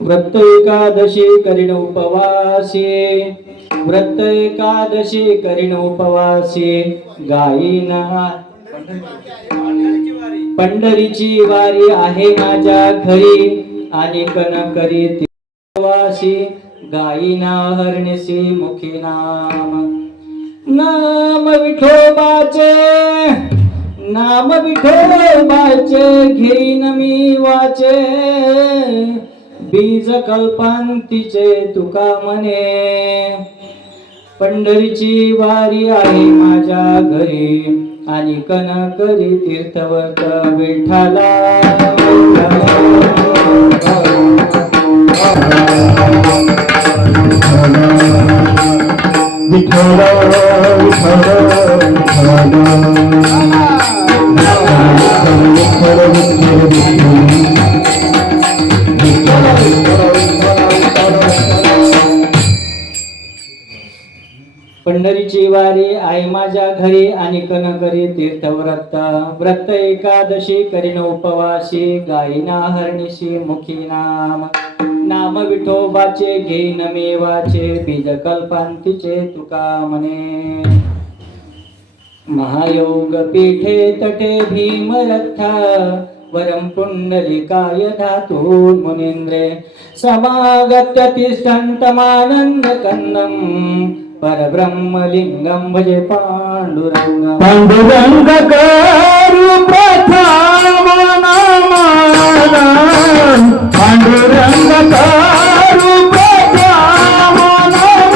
व्रत एकादशी करीन उपवासी, व्रत एकादशी करीन उपवासी, गायीना पंढरीची वारी आहे माझ्या घरी, आणि कन करी उपवासी, गायीना हरणसी मुखी नाम, नाम विठोबाचे, नाम विठोबाचे घेईन मी वाचे, बीज कल्पांतीचे तुका म्हणे, पंढरीची वारी आहे माझ्या घरी, आणि कन करी तीर्थवर्त विठ्ठला, विठ्ठला पंढरीची वारी आहे माझ्या घरी आणि करी तीर्थव्रत व्रत एकादशी करीन उपवासी गाईना हरणीशी मुखी नाम विठोबाचे घेईन मेवाचे बीज कल्पांतीचे तुका म्हणे महायोग पीठे तटे भीमरथ वरम पुंडलिकाय धातून मुनींद्रे समागत्य तिष्ठन्तमानंद कंदम परब्रह्मलिंगम भजे पांडुरंग पांडुरंग करू प्रथम नामाला पांडुरंग करू प्रथम नामाला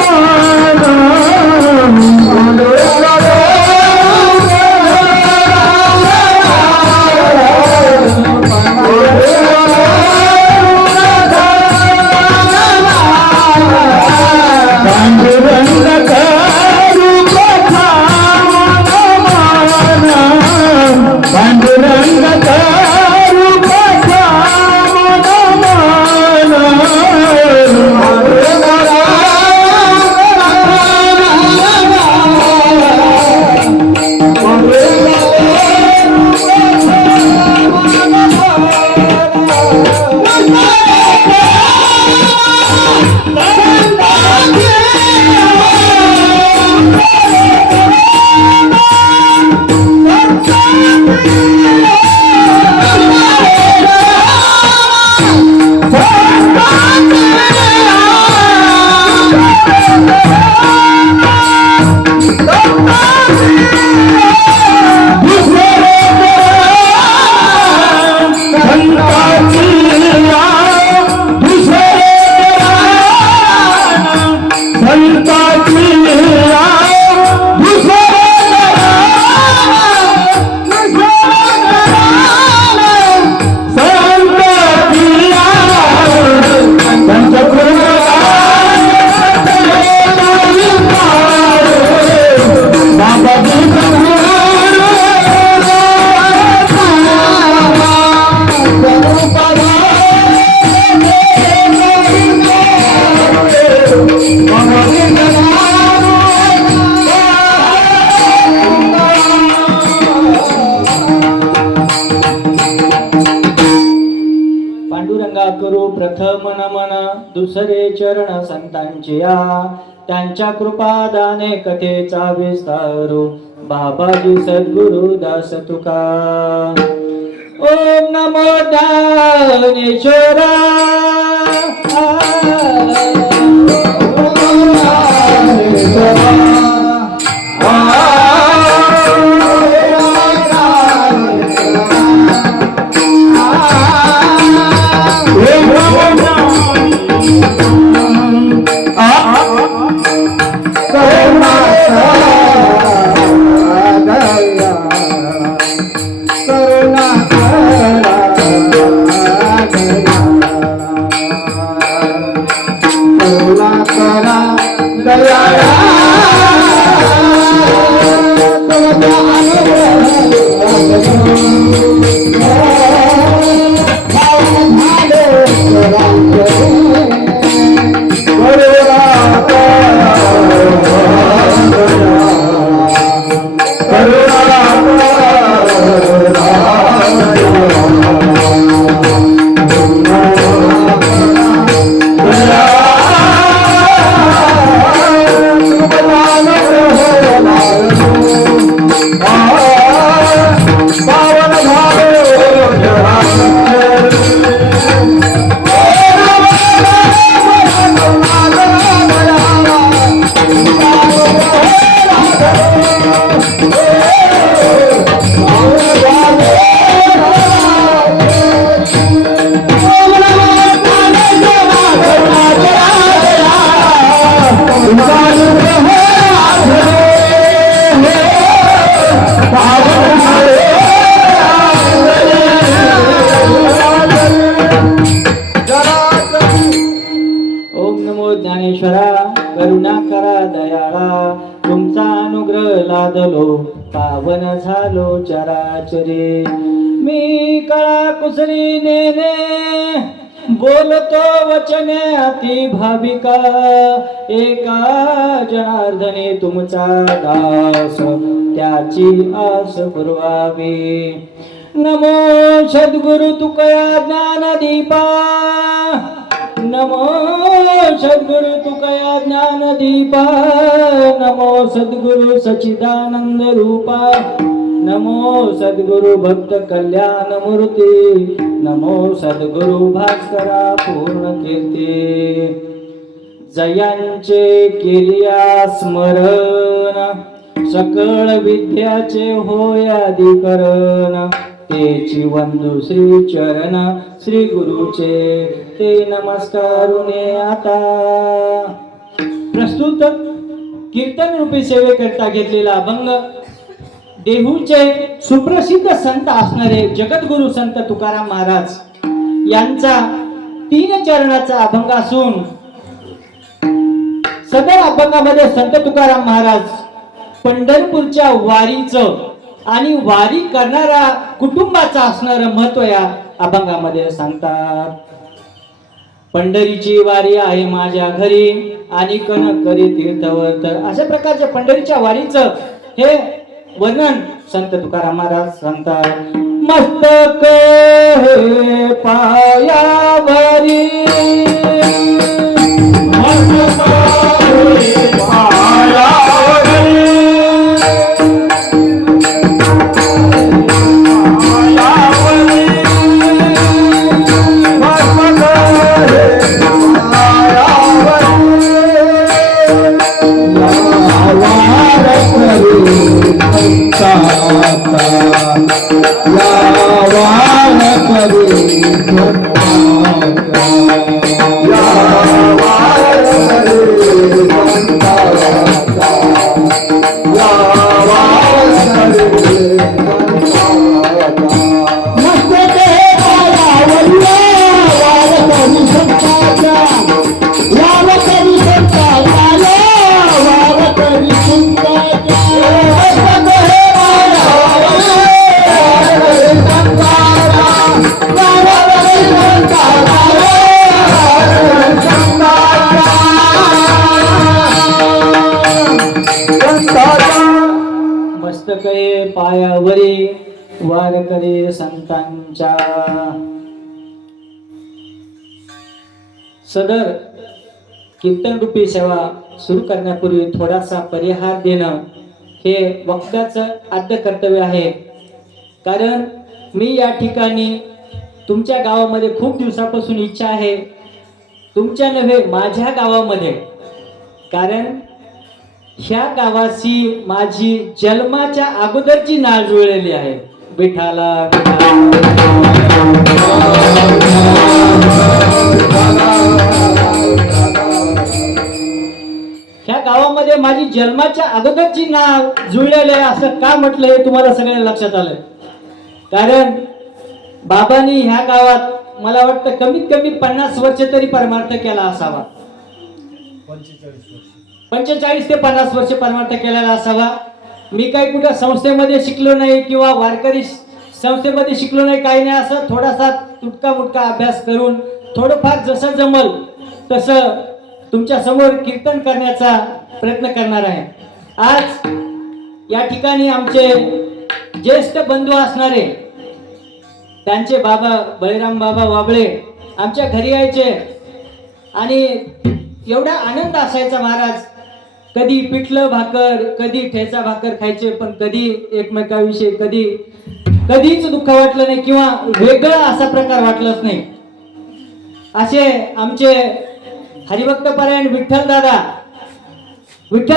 करू प्रथम नमन दुसरे चरण संतांचे या त्यांच्या कृपादाने कथेचा विस्तारू बाबाजी सद्गुरु दास तुका ओम नमो ज्ञानेश्वरा करुणा करा दयाळा तुमचा अनुग्रह लादलो पावन झालो चराचरे मी कळा कुसरी नेने बोलतो वचने अति भाविका एका जनार्दने तुमचा दास त्याची आस पुरवावी नमो सद्गुरु तुकया ज्ञानदीपा नमो सद्गुरु तुकया ज्ञानदीपा नमो सद्गुरु सच्चिदानंद रूपा नमो सद्गुरु भक्त कल्याण मूर्ती नमो सद्गुरु भास्करा पूर्ण कीर्ती जयांचे किर्या स्मरण सकळ विद्याचे होय अधिकरण तेची वंदू श्री चरण श्री गुरुचे ते नमस्कारुने आता प्रस्तुत कीर्तन रूपी सेवेकरता घेतलेला अभंग देहूचे सुप्रसिद्ध संत असणारे जगद्गुरु संत तुकाराम महाराज यांचा 3 चरणाचा अभंग असून सदर अभंगामध्ये संत तुकाराम महाराज पंढरपूरच्या वारीचं आणि वारी करणाऱ्या कुटुंबाचं असणारं महत्व या अभंगामध्ये सांगतात. पंढरीची वारी आहे माझ्या घरी आणि कन करी तीर्थवर तर अशा प्रकारच्या पंढरीच्या वारीचं हे वर्णन संत तुकाराम महाराज सांगतात. मस्तक हे पायावरी मस्तक हे पायावरी पायावरी वारकरी संतांच्या सदर कीर्तन रूपी सेवा सुरू करण्यापूर्वी थोडासा परिहार देणं हे वक्त्याचं आद्य कर्तव्य आहे. कारण मी या ठिकाणी तुमच्या गावामध्ये खूप दिवसापासून इच्छा आहे, तुमच्या नव्हे माझ्या गावामध्ये, कारण ह्या गावाशी माझी जन्माच्या अगोदरची नाळ जुळलेली आहे. विठाला ह्या गावामध्ये माझी जन्माच्या अगोदरची नाळ जुळलेली आहे असं का म्हटलं हे तुम्हाला सगळ्यांना लक्षात आलं. कारण बाबांनी ह्या गावात मला वाटतं कमीत कमी 50 वर्ष तरी परमार्थ केला असावा. 45 ते 50 वर्ष परमार्थ केलेला असावा. मी काही कुठं संस्थेमध्ये शिकलो नाही किंवा वारकरी संस्थेमध्ये शिकलो नाही, काही नाही, असं थोडासा तुटका मुटका अभ्यास करून थोडंफार जसं जमल तसं तुमच्या समोर कीर्तन करण्याचा प्रयत्न करणार आहे. आज या ठिकाणी आमचे ज्येष्ठ बंधू असणारे त्यांचे बाबा बळीराम बाबा वाबळे आमच्या घरी यायचे आणि एवढा आनंद असायचा. महाराज कधी पिठलं भाकर, कधी ठेचा भाकर खायचे, पण कधी एकमेकाविषयी कधीच दुःख वाटलं नाही किंवा वेगळा असा प्रकार वाटलाच नाही. असे आमचे हरिभक्त परायण विठ्ठल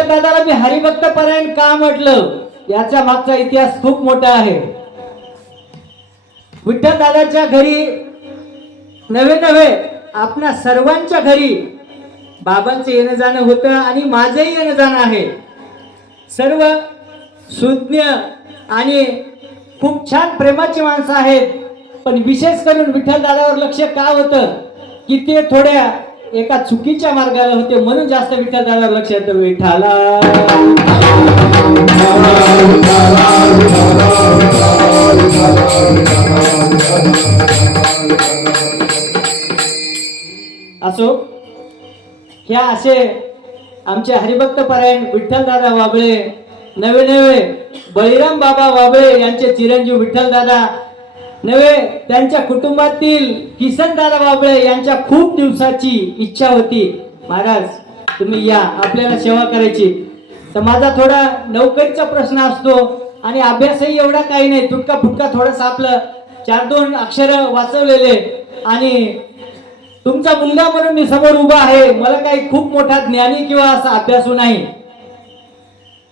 दादाला मी हरिभक्त परायण का म्हटलं याचा मागचा इतिहास खूप मोठा आहे. विठ्ठल दादाच्या घरी नवे आपल्या सर्वांच्या घरी बाबांचं येणं जाणं होतं आणि माझंही येणं जाणं आहे. सर्व सुज्ञ आणि खूप छान प्रेमाची माणसं आहेत, पण विशेष करून विठ्ठल दादावर लक्ष का होतं की ते थोड्या एका चुकीच्या मार्गाला होते, म्हणून जास्त विठ्ठल दादावर लक्ष येतं. विठ्ठला असो, ह्या असे आमचे हरिभक्त परायण विठ्ठलदादा वाबळे, नवे नवे बळीराम बाबा वाबळे यांचे चिरंजीव विठ्ठलदादा, नवे त्यांच्या कुटुंबातील किसनदादा वाबळे यांच्या खूप दिवसाची इच्छा होती, महाराज तुम्ही या, आपल्याला सेवा करायची. तर माझा थोडा नोकरीचा प्रश्न असतो आणि अभ्यासही एवढा काही नाही, तुटका फुटका थोडंसं आपलं 4-2 अक्षर वाचवलेले, आणि तुमचा मुलगा म्हणून मी समोर उभा आहे. मला काही खूप मोठा ज्ञानी किंवा असा अभ्यासू नाही,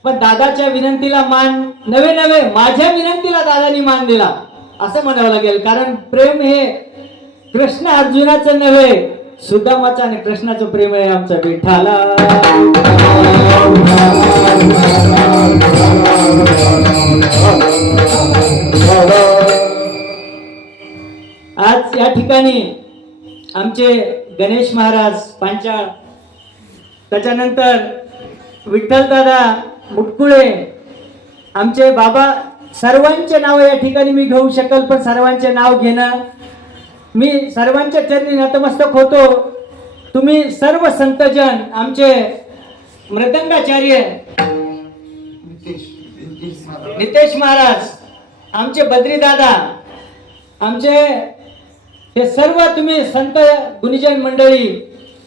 पण दादाच्या विनंतीला मान, नवे नवे माझ्या विनंतीला दादानी मान दिला असं म्हणावं लागेल. कारण प्रेम हे कृष्ण अर्जुनाचं नव्हे, सुदामाचं आणि कृष्णाचं प्रेम आहे आमचा विठ्ठला. आज या ठिकाणी आमचे गणेश महाराज पांचाळ, त्याच्यानंतर विठ्ठलदादा मुटकुळे, आमचे बाबा, सर्वांचे नाव या ठिकाणी मी घेऊ शकल, पण सर्वांचे नाव घेणं, मी सर्वांच्या चरणी नतमस्तक होतो. तुम्ही सर्व संतजन, आमचे मृदंगाचार्य नितेश महाराज, आमचे बद्रीदादा, आमचे हे सर्व तुम्ही संत गुणीजन मंडळी,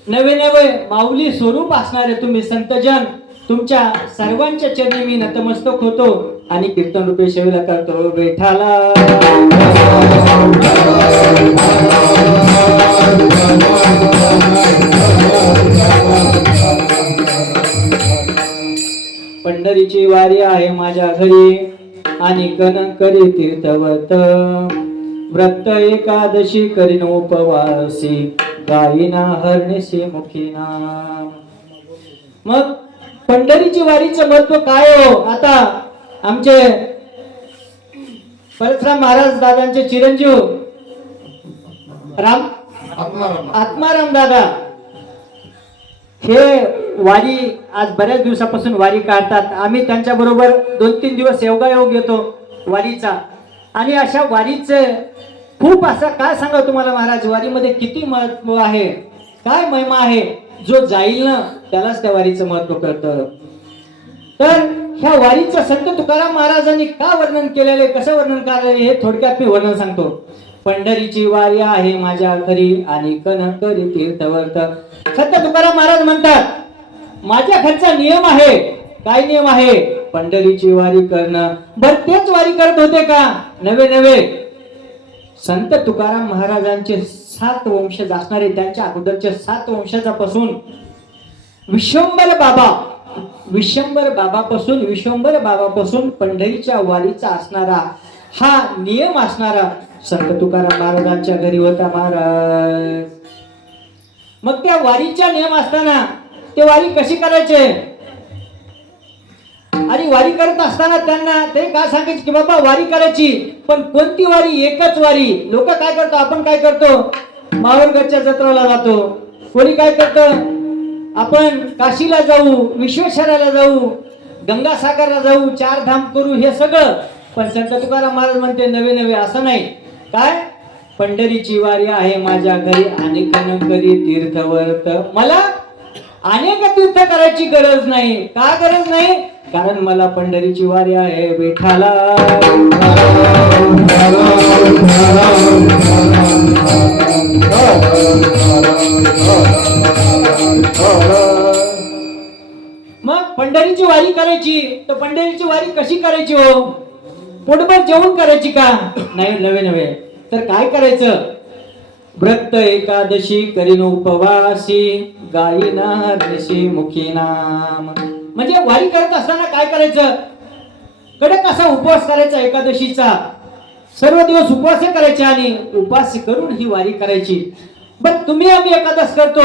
नवे नवे माऊली स्वरूप असणारे तुम्ही संतजन, तुमच्या सर्वांच्या चरणी मी नतमस्तक होतो आणि कीर्तन रूपे सेवेला करतो विठ्ठला. पंढरीची वारी आहे माझ्या घरी आणि करी तीर्थवत, व्रत एकादशी करीन उपवासी, गायीना हरणेसी मुखी नाम. मग पंढरीची वारीचं महत्व काय हो? आता आमचे परशुराम महाराज दादांचे चिरंजीव आत्माराम दादा हे वारी आज बऱ्याच दिवसापासून वारी काढतात. आम्ही त्यांच्या बरोबर 2-3 दिवस योगायोग येतो वारीचा, आणि अशा वारीचे खूप असं काय सांगा तुम्हाला महाराज, वारीमध्ये किती महत्व आहे, काय महिमा आहे. जो जाईल ना त्यालाच त्या वारीचं महत्व कळतं. तर ह्या वारीचं संत तुकाराम महाराजांनी का वर्णन केलेले, कसं वर्णन केलेले हे थोडक्यात मी वर्णन सांगतो. पंढरीची वारी आहे माझ्या घरी आणि करी तीर्थवर्त. संत तुकाराम महाराज म्हणतात, माझ्या घरचा नियम आहे. काय नियम आहे? पंढरीची वारी करणं. बर तेच वारी करत होते का? नवे नवे संत तुकाराम महाराजांचे 7 वंशज असणारे, त्यांच्या अगोदरचे 7 वंशजापासून विश्वंभर बाबापासून पंढरीच्या वारीचा असणारा हा नियम असणारा संत तुकाराम महाराजांच्या घरी होता महाराज. मग त्या वारीच्या नियम असताना ते वारी कशी करायचे, आणि वारी करत असताना त्यांना ते काय सांगायचे की बाबा वारी करायची, पण कोणती वारी? एकच वारी. लोक काय करतो, आपण काय करतो, मावळगडच्या जत्रेला जातो, कोणी काय करतं, आपण काशीला जाऊ, विश्वेश्वराला जाऊ, गंगासागरला जाऊ, 4 धाम करू, हे सगळं. पण संत तुकाराम महाराज म्हणते नवे नवे असं नाही. काय? पंढरीची वारी आहे माझ्या घरी अनेक करी तीर्थवर्त. मला अनेक तीर्थ करायची गरज नाही. का गरज नाही? कारण मला पंढरीची वारी आहे विठ्ठला. मग पंढरीची वारी करायची, तर पंढरीची वारी कशी करायची हो? पोटभर जेवण करायची का? नाही, नवे नवे. तर काय करायचं? व्रत एकादशी करीन उपवासी, गायीना हरणेसी मुखी नाम. म्हणजे वारी करत असताना काय करायचं? कडक असा उपवास करायचा एकादशीचा, सर्व दिवस उपवास करायचे आणि उपवास करून ही वारी करायची. पण तुम्ही आम्ही एकादश करतो,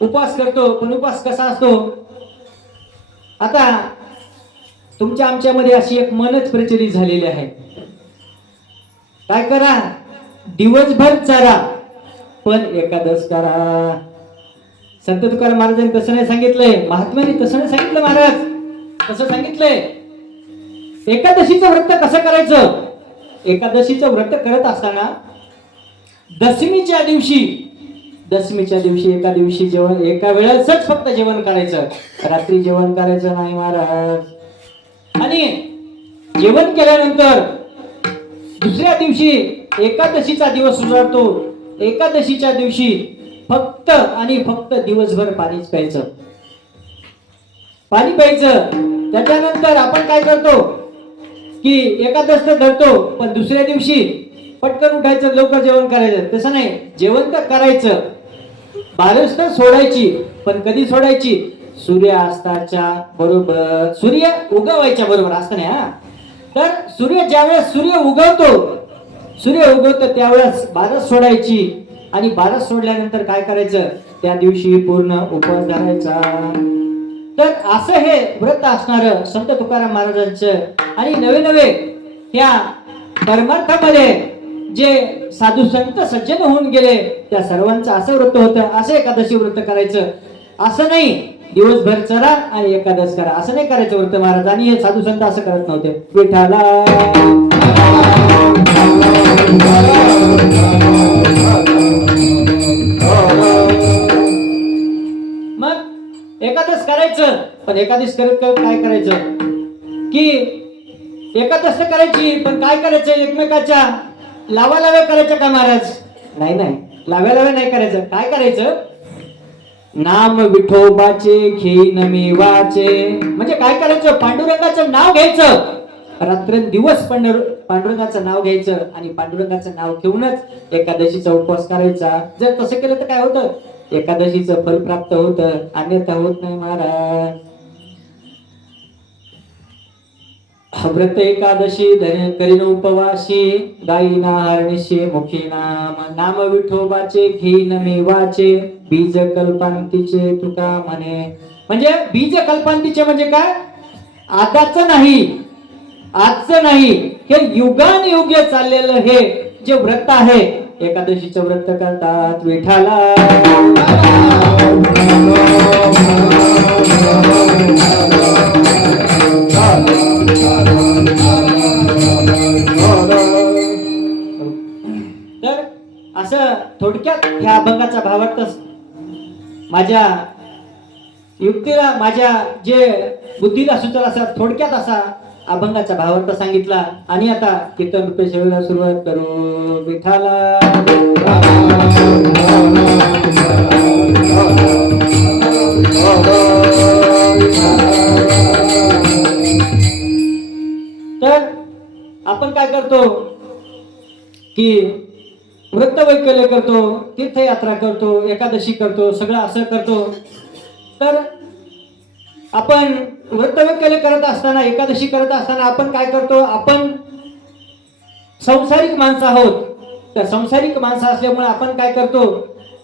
उपवास करतो, पण उपवास कसा असतो? आता तुमच्या आमच्यामध्ये अशी एक मनच प्रचलित झालेली आहे. काय करा? दिवसभर चारा पण एकादश करा. संत तुकाराम महाराजांनी तसं नाही सांगितलंय, महात्म्याने तसं नाही सांगितलं महाराज. कसं सांगितलंय? एकादशीचं व्रत कसं करायचं? एकादशीचं व्रत करत असताना दशमीच्या दिवशी दशमीच्या दिवशी एका दिवशी जेवण एका वेळेसच फक्त जेवण करायचं, रात्री जेवण करायचं नाही महाराज. आणि जेवण केल्यानंतर दुसऱ्या दिवशी एकादशीचा दिवस उजाडतो. एकादशीच्या दिवशी फक्त आणि फक्त दिवसभर पाणीच प्यायचं, पाणी प्यायचं. त्याच्यानंतर आपण काय करतो की एकादश तर धरतो, पण दुसऱ्या दिवशी पटकन उठायचं, लवकर जेवण करायचं. तसं नाही, जेवण तर करायचं, बारस तर सोडायची, पण कधी सोडायची? सूर्यास्ताच्या बरोबर, सूर्य उगवायच्या बरोबर. असतं नाही हा. तर सूर्य ज्यावेळेस सूर्य उगवतो त्यावेळेस बारस सोडायची. आणि बारस सोडल्यानंतर काय करायचं? त्या दिवशी पूर्ण उपवास धरायचा. तर असं हे व्रत असणार संत तुकाराम महाराजांचं. आणि नवे ह्या परमार्थामध्ये जे साधू संत सज्जन होऊन गेले त्या सर्वांचं असं व्रत होतं, असं एकादशी व्रत करायचं. असं नाही दिवसभर चरा आणि एकादश करा, असं नाही करायचं व्रत महाराज. आणि हे साधू संत असं करत नव्हते. विठाला मग एकादश करायचं, पण एकादश करत काय करायचं की एकादश करायची, पण काय करायचं? एकमेकाच्या लावालाव्या करायच्या का महाराज? नाही, लाव्या नाही करायचं. काय करायचं? नाम विठोबाचे घेईन मी वाचे. म्हणजे काय करायचं? पांडुरंगाचं नाव घ्यायचं, रात्रंदिवस पांडुरंगाचं नाव घ्यायचं आणि पांडुरंगाचं नाव घेऊनच एकादशीचा उपवास करायचा. जर तसं केलं तर काय होतं? एकादशीचं फल प्राप्त होतं, अन्यथा होत नाही महाराज. व्रत एकादशी करीन उपवासी, गायीना हरणीशी मुखी नाम विठोबाचे घेईन मी वाचे. बीज कल्पांतीचे तुका म्हणे. म्हणजे बीज कल्पांतीचे म्हणजे काय? आजचं नाही, हे युगानुयुगे चाललेलं हे जे व्रत आहे, एकादशीचं व्रत करतात. विठाला तर असं थोडक्यात ह्या अभंगाचा भावार्थ माझ्या युक्तीला, माझ्या जे बुद्धीला सुचला असा थोडक्यात असा अभंगाचा भावार्थ सांगितला. आणि आता कीर्तन रूपे सेवेला सुरुवात करू. विठाला तर आपण काय करतो की व्रतवैकल्य करतो, तीर्थयात्रा करतो, एकादशी करतो, सगळं असं करतो. तर आपण व्रतवैकल्य करत असताना, एकादशी करत असताना आपण काय करतो? आपण संसारिक माणसं आहोत. तर संसारिक माणसं असल्यामुळे आपण काय करतो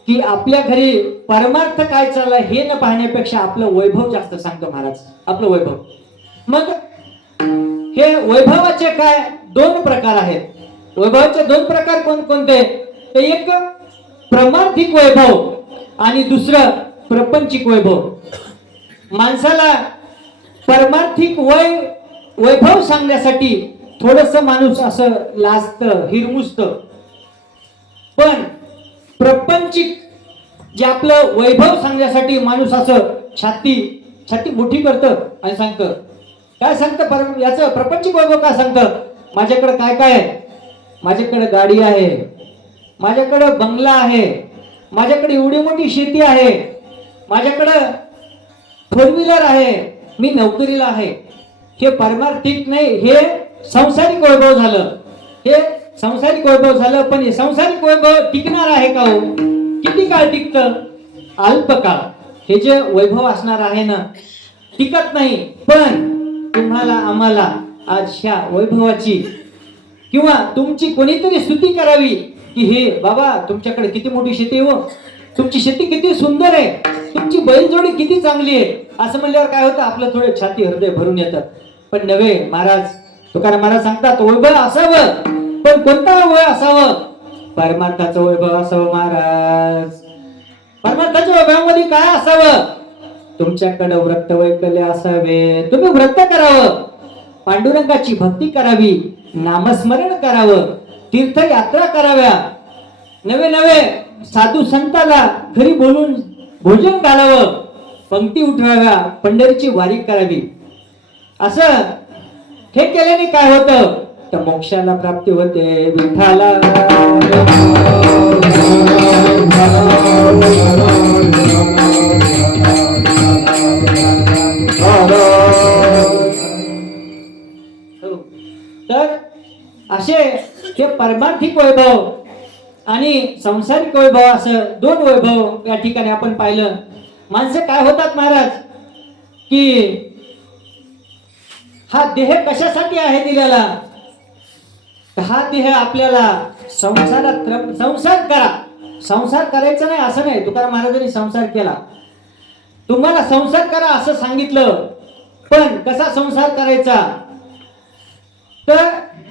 की आपल्या घरी परमार्थ काय चाललाय हे न पाहण्यापेक्षा आपलं वैभव जास्त सांगतो महाराज, आपलं वैभव. मग हे वैभवाचे काय दोन प्रकार आहेत. वैभवाचे दोन प्रकार कोणते? ते एक प्रमार्थिक वैभव आणि दुसरं प्रपंचिक वैभव. माणसाला परमार्थिक वैभव सांगण्यासाठी थोडस माणूस असं लाजतं, हिरमुसतं. पण प्रपंचिक जे आपलं वैभव सांगण्यासाठी माणूस असं छाती मोठी करतं आणि सांगतं. काय सांगतं? याचं प्रपंचिक वैभव काय सांगतं? माझ्याकडे काय आहे? माझ्याकडे गाडी आहे, माझ्याकडे बंगला आहे, माझ्याकडे एवढी मोठी शेती आहे, माझ्याकडे फोर व्हीलर आहे, मी नोकरीला आहे. हे परमार्थिक नाही, हे सांसारिक वैभव झालं. हे सांसारिक वैभव झालं. पण हे सांसारिक वैभव टिकणार आहे का हो? किती काळ टिकतं? अल्पकाळ. हे जे वैभव असणार आहे ना, टिकत नाही. पण तुम्हाला आम्हाला आज ह्या वैभवाची किंवा तुमची कोणीतरी स्तुती करावी की हे बाबा तुमच्याकडे किती मोठी शेती आहे, तुमची शेती किती सुंदर आहे, तुमची बैलजोडी किती चांगली आहे. असं म्हणल्यावर काय होतं? आपलं थोडे छाती हृदय भरून येतं. पण नव्हे महाराज, तुकाराम महाराज सांगतात वैभव असावं, पण कोणता वैभव असावं? परमार्थाचं वैभव असावं महाराज. परमार्थाच्या वैभवामध्ये काय असावं? तुमच्याकडे व्रत वैकल्य असावे, तुम्ही व्रत करावं, पांडुरंगाची भक्ती करावी, नामस्मरण करावं, तीर्थयात्रा कराव्या, नवे साधू संताला घरी बोलून भोजन घालावं, पंक्ती उठवाव्या, पंढरीची वारी करावी. असं हे केल्याने काय होतं तर मोक्षाला प्राप्ती होते. विठ्ठला तर असे ते पारमार्थिक वैभव आणि संसारिक वैभव असं दोन वैभव या ठिकाणी आपण पाहिलं. माणसं काय होतात महाराज की हा देह कशासाठी आहे दिलेला, हा देह आपल्याला संसार करा. संसार करायचा नाही असं नाही, तुकाराम महाराजांनी संसार केला. तुम्हाला संसार करा असं सांगितलं, पण कसा संसार करायचा तर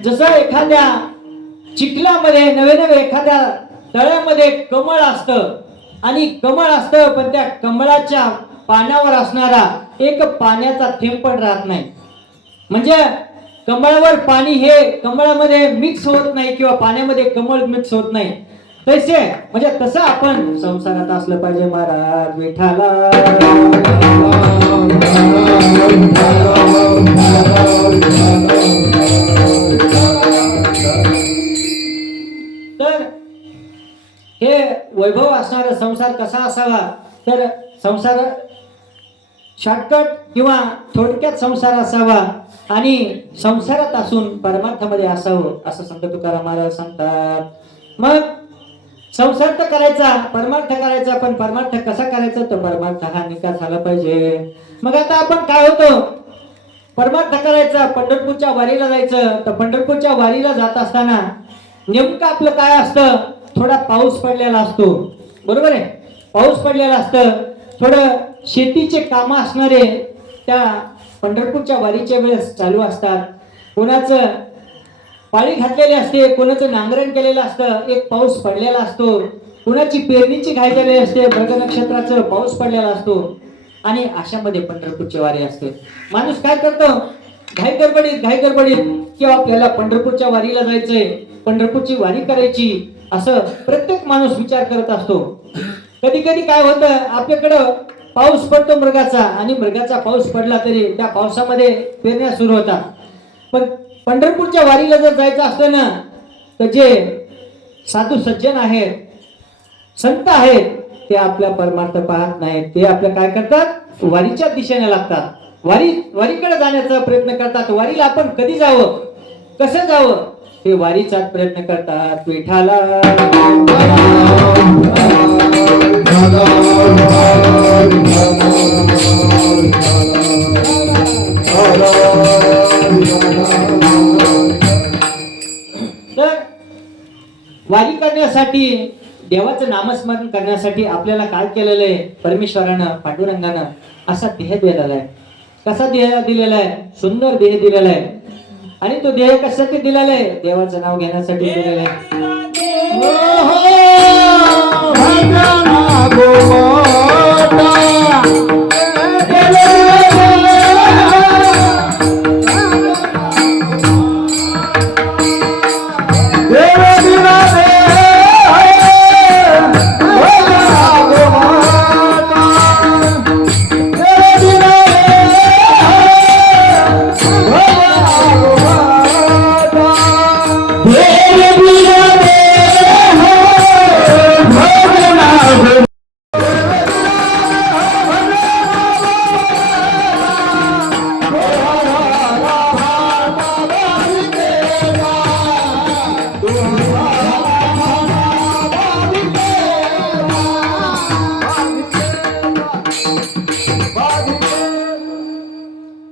जसं एखाद्या चिखलामध्ये नवे एखाद्या तळ्यामध्ये कमळ असतं आणि कमळ असतं, पण त्या कमळाच्या पानावर असणारा एक पाण्याचा थेंब पण राहत नाही. म्हणजे कमळावर पाणी हे कमळामध्ये मिक्स होत नाही किंवा पाण्यामध्ये कमळ मिक्स होत नाही. तसे म्हणजे तसं आपण संसारात असलं पाहिजे महाराज. विठ्ठला तर हे वैभव असणारा संसार कसा असावा तर संसार शॉर्टकट किंवा थोडक्यात संसार असावा आणि संसारात असून परमार्थामध्ये असावं असं संत तुकाराम महाराज सांगतात. मग संसार तर करायचा, परमार्थ करायचा, पण परमार्थ कसा करायचा तर परमार्थ हा निकाल झाला पाहिजे. मग आता आपण काय होतो परमार्थ करायचा, पंढरपूरच्या वारीला जायचं, तर पंढरपूरच्या वारीला जात असताना नेमकं आपलं काय असतं, थोडा पाऊस पडलेला असतो, बरोबर आहे. पाऊस पडलेला असतं, थोडं शेतीचे काम असणारे त्या पंढरपूरच्या वारीच्या वेळेस चालू असतात. कोणाचं पाळी घातलेली असते, कोणाचं नांगरण केलेलं असतं, एक पाऊस पडलेला असतो, कोणाची पेरणीची घाई झालेली असते, मृग नक्षत्राचं पाऊस पडलेला असतो आणि अशामध्ये पंढरपूरची वारी असते. माणूस काय करतो घाई गडबडीत किंवा आपल्याला पंढरपूरच्या वारीला जायचंय, पंढरपूरची वारी करायची असं प्रत्येक माणूस विचार करत असतो. कधी कधी काय होतं आपल्याकडं पाऊस पडतो मृगाचा आणि मृगाचा पाऊस पडला तरी त्या पावसामध्ये पेरण्या सुरू होतात. पण पंढरपूरच्या वारीला जर जायचं असतं ना तर जे साधू सज्जन आहेत, संत आहेत, ते आपल्या परमार्थ पाहत नाहीत. ते आपलं काय करतात, वारीच्या दिशेने लागतात, वारीकडे जाण्याचा प्रयत्न करतात. वारीला आपण कधी जावं, कसं जावं हे वारीचाच प्रयत्न करतात. विठ्ठला तर वारी करण्यासाठी, देवाचं नामस्मरण करण्यासाठी आपल्याला काय केलेलं आहे, परमेश्वरानं पांडुरंगानं असा देह दिलेला आहे. कसा देह दिलेला आहे, सुंदर देह दिलेला आहे. आणि तो देह कशासाठी दिलेला आहे, देवाचं नाव घेण्यासाठी दिलेला आहे.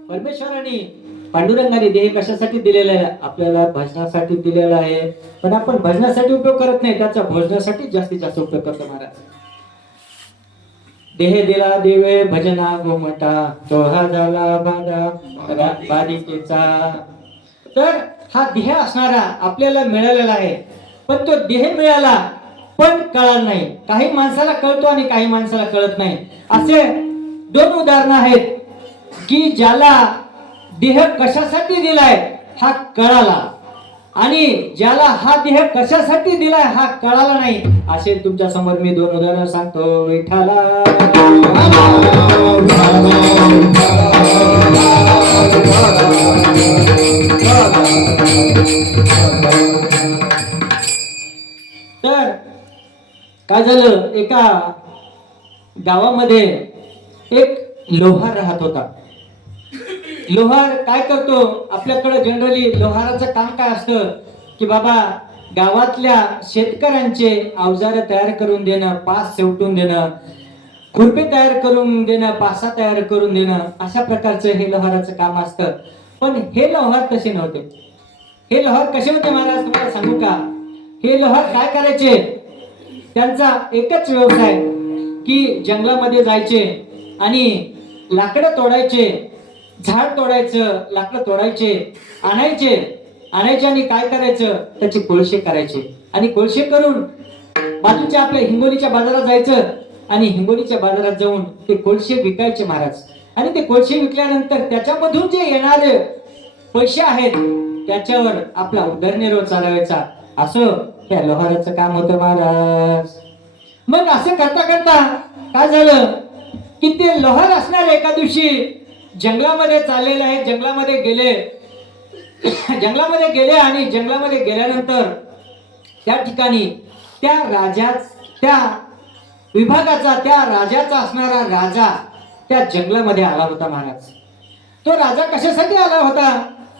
परमेश्वराने पांडुरंगाने देह कशासाठी दिलेला आहे, आपल्याला भजनासाठी दिलेला आहे. पण आपण भजनासाठी उपयोग करत नाही, त्याचा भोजनासाठी जास्तीत जास्त उपयोग करतो महाराज. देह दिला देवे भजना गोमटा, तो हा झाला बाधिकेचा. तर हा देह असणारा आपल्याला मिळालेला आहे, पण तो देह मिळाला पण कळला नाही. काही माणसाला कळतो आणि काही माणसाला कळत नाही. असे दोन उदाहरणं आहेत की ज्याला देह कशासाठी दिलाय हा कळाला आणि ज्याला हा देह कशासाठी दिलाय हा कळाला नाही असे तुमच्या समोर मी 2 उदाहरण सांगतो. विठ्ठला तर काय झालं, एका गावामध्ये एक लोहार राहत होता. लोहार काय करतो, आपल्याकडे जनरली लोहाराचं काम काय असतं की बाबा गावातल्या शेतकऱ्यांचे अवजार तयार करून देणं, पास शेवटून देणं, खुरपे तयार करून देणं, पासा तयार करून देणं, अशा प्रकारचं हे लोहाराचं काम असतं. पण हे लोहार तसे नव्हते. हे लोहार कसे होते महाराज तुम्हाला सांगू का? हे लोहार काय करायचे, त्यांचा एकच व्यवसाय की जंगलामध्ये जायचे आणि लाकडं तोडायचे, झाड तोडायचं, लाकडं तोडायचे, आणायचे आणि काय करायचं, त्याचे कोळशे करायचे आणि कोळशे करून बाजूच्या आपल्या हिंगोलीच्या बाजारात जायचं आणि हिंगोलीच्या बाजारात जाऊन ते कोळशे विकायचे महाराज. आणि ते कोळशे विकल्यानंतर त्याच्यामधून जे येणारे पैसे आहेत त्याच्यावर आपला उदरनिर्वाह चालवायचा. असं त्या लोहाराचं काम होतं महाराज. मग असं करता करता काय झालं की ते लोहार असणारे एका दिवशी जंगलामध्ये चाललेले आहेत. जंगलामध्ये गेले आणि जंगलामध्ये गेल्यानंतर त्या ठिकाणी त्या विभागाचा, त्या राजाचा असणारा राजा त्या जंगलामध्ये आला होता महाराज. तो राजा कशासाठी आला होता?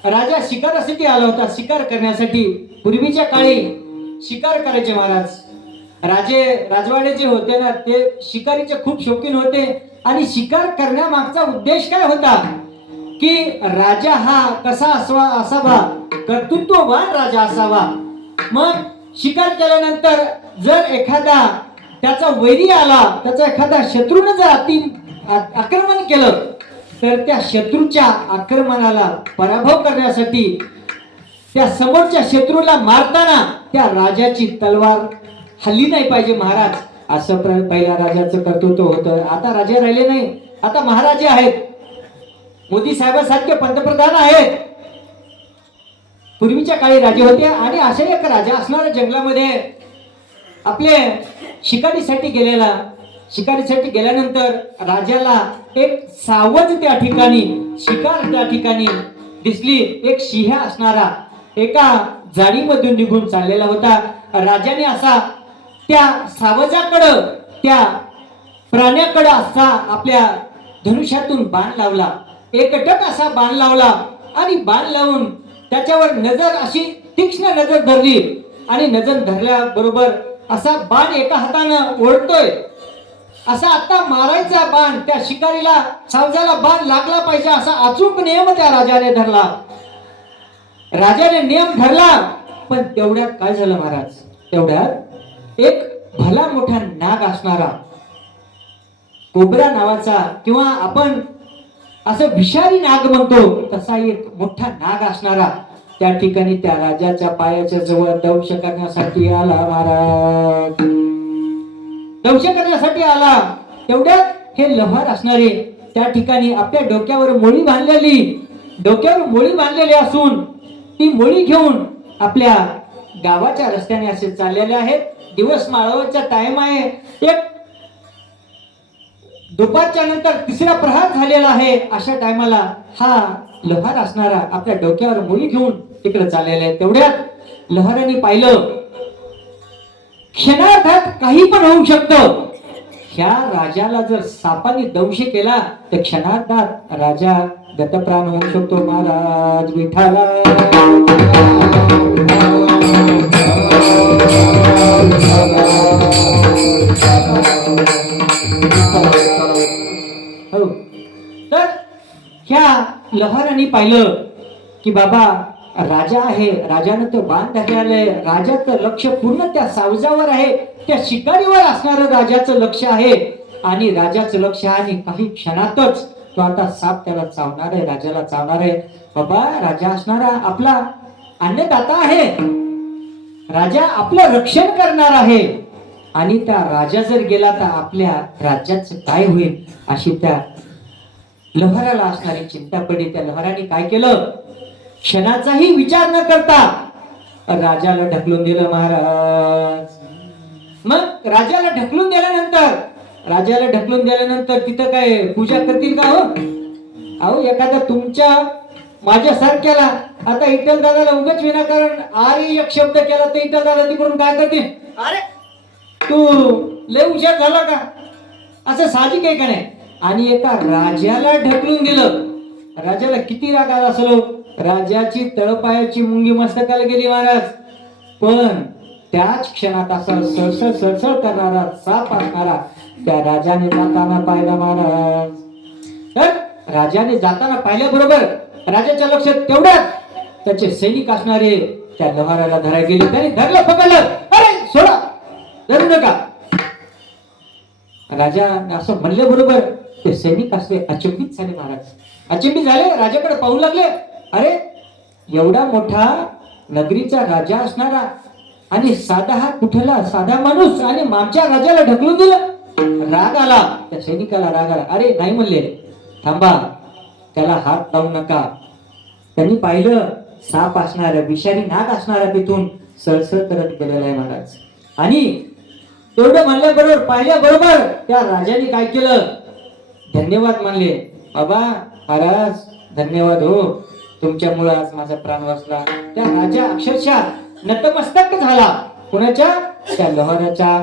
राजा शिकारासाठी आला होता, शिकार करण्यासाठी. पूर्वीच्या काळी शिकार करायचे महाराज. राजवाडे जे होते ना ते शिकारीचे खूप शौकीन होते. आणि शिकार करण्यामागचा उद्देश काय होता की राजा हा कसा असावा, कर्तृत्ववान राजा असावा. मग शिकार केल्यानंतर जर एखादा त्याचा वैरी आला, त्याचा एखादा शत्रूने जर आक्रमण केलं तर त्या शत्रूच्या आक्रमणाला पराभव करण्यासाठी त्या समोरच्या शत्रूला मारताना त्या राजाची तलवार हल्ली नाही पाहिजे महाराज. असं पहिल्या राजाचं कर्तृत्व होतं. आता राजे राहिले नाही, आता महाराजे आहेत. मोदी साहेबांसारखे पंतप्रधान आहेत. पूर्वीच्या काळी राजे होते. आणि अशा एक राजा असणाऱ्या जंगलामध्ये आपले शिकारीसाठी गेल्यानंतर राजाला एक सावज त्या ठिकाणी, शिकार त्या ठिकाणी दिसली. एक सिंह असणारा एका जाळीमधून निघून चाललेला होता. राजाने असा त्या सावजाकडं, त्या प्राण्याकडं असा आपल्या धनुष्यातून बाण लावला. एकटक असा बाण लावला आणि बाण लावून त्याच्यावर नजर, अशी तीक्ष्ण नजर धरली. आणि नजर धरल्याबरोबर असा बाण एका हातानं ओढतोय, असा आता मारायचा बाण त्या शिकारीला, सावजाला बाण लागला पाहिजे असा अचूक नियम त्या राजाने धरला. राजाने नियम धरला. पण तेवढ्यात काय झालं महाराज, तेवढ्यात एक भला मोठा नाग असणारा, कोबरा नावाचा, किंवा आपण असं विषारी नाग म्हणतो तसा एक मोठा नाग असणारा त्या ठिकाणी त्या राजाच्या पायाच्या जवळ दंश करण्यासाठी आला महाराज. दंश करण्यासाठी आला. तेवढ्यात हे लोहार असणारे त्या ठिकाणी आपल्या डोक्यावर मोळी बांधलेली असून ती मोळी घेऊन आपल्या गावाच्या रस्त्याने असे चाललेले आहेत. दिवस माळवाचा टाइम आहे. एक दुपारच्या नंतर 3रा प्रहार झालेला आहे. अशा टायमाला हा लोहार असणारा आपल्या डोक्यावर मोळी घेऊन तिकडे चाललेला आहे. तेवढ्यात लोहाराने पाहिलं, क्षणार्धात काही पण होऊ शकतं. ह्या राजाला जर सापाने दंश केला तर क्षणार्धात राजा गतप्राण होऊ शकतो महाराज. विठ्ठला हो. तर ह्या लोहाराने पाहिलं की बाबा राजा आहे, राजानं तो बाण धरलेला आहे. राजाचं लक्ष पूर्ण त्या सावजावर आहे, त्या शिकारीवर असणारं राजाचं लक्ष आहे. आणि राजाचं लक्ष आहे आणि काही क्षणातच तो आता साप त्याला चावणार आहे, राजाला चावणार आहे. बाबा राजा असणारा आपला अन्नदाता आहे, राजा आपलं रक्षण करणार आहे. आणि त्या राजा जर गेला तर आपल्या राज्याचं काय होईल अशी त्या लोहाराला असणारी चिंता पडली. त्या लोहाराने काय केलं, क्षणाचाही विचार न करता राजाला ढकलून दिलं महाराज. मग राजाला ढकलून दिल्यानंतर तिथं काय पूजा करतील का हो? अहो एखादा तुमच्या माझ्यासारख्याला आता इटल दादाला उगाच विनाकारण आरी एक शब्द केला तर इटल दादा तिकडून काय करते, अरे तू लय हुशार झाला का, असं साहजिक आहे का नाही. आणि एका राजाला ढकलून दिलं. राजाला किती राग आला असेल. राजाची तळपायाची मुंगी मस्तकाला गेली महाराज. पण त्याच क्षणात असा सळसळ करणारा साप असणारा त्या राजाने जाताना पाहिला महाराज. तर राजाने जाताना पाहिल्याबरोबर राजाच्या लक्षात तेवढ्यात त्याचे सैनिक असणारे त्या लोहाराला धरायला गेले. त्याने धरलं, पकडलं, अरे सोडा, धरू नका. राजा असं म्हणले बरोबर ते सैनिक असले अचंबित झाले महाराज. अचंबित झाले, राजाकडे पाहू लागले. अरे एवढा मोठा नगरीचा राजा असणारा आणि साधा माणूस आणि आमच्या राजाला ढकलून दिलं. राग आला त्या सैनिकाला, राग आला. अरे नाही म्हणले, थांबा, त्याला हात लावू नका. त्यांनी पाहिलं साप असणारा, विषारी नाग असणारा तिथून सळसळ करत गेलेला आहे महाराज. आणि तेवढं म्हणल्याबरोबर पाहिल्याबरोबर त्या राजाने काय केलं, धन्यवाद मानले. बाबा महाराज धन्यवाद हो, तुमच्यामुळे आज माझा प्राण वाचला. त्या राजा अक्षरशः नतमस्तक झाला. कुणाच्या? त्या लोहाराच्या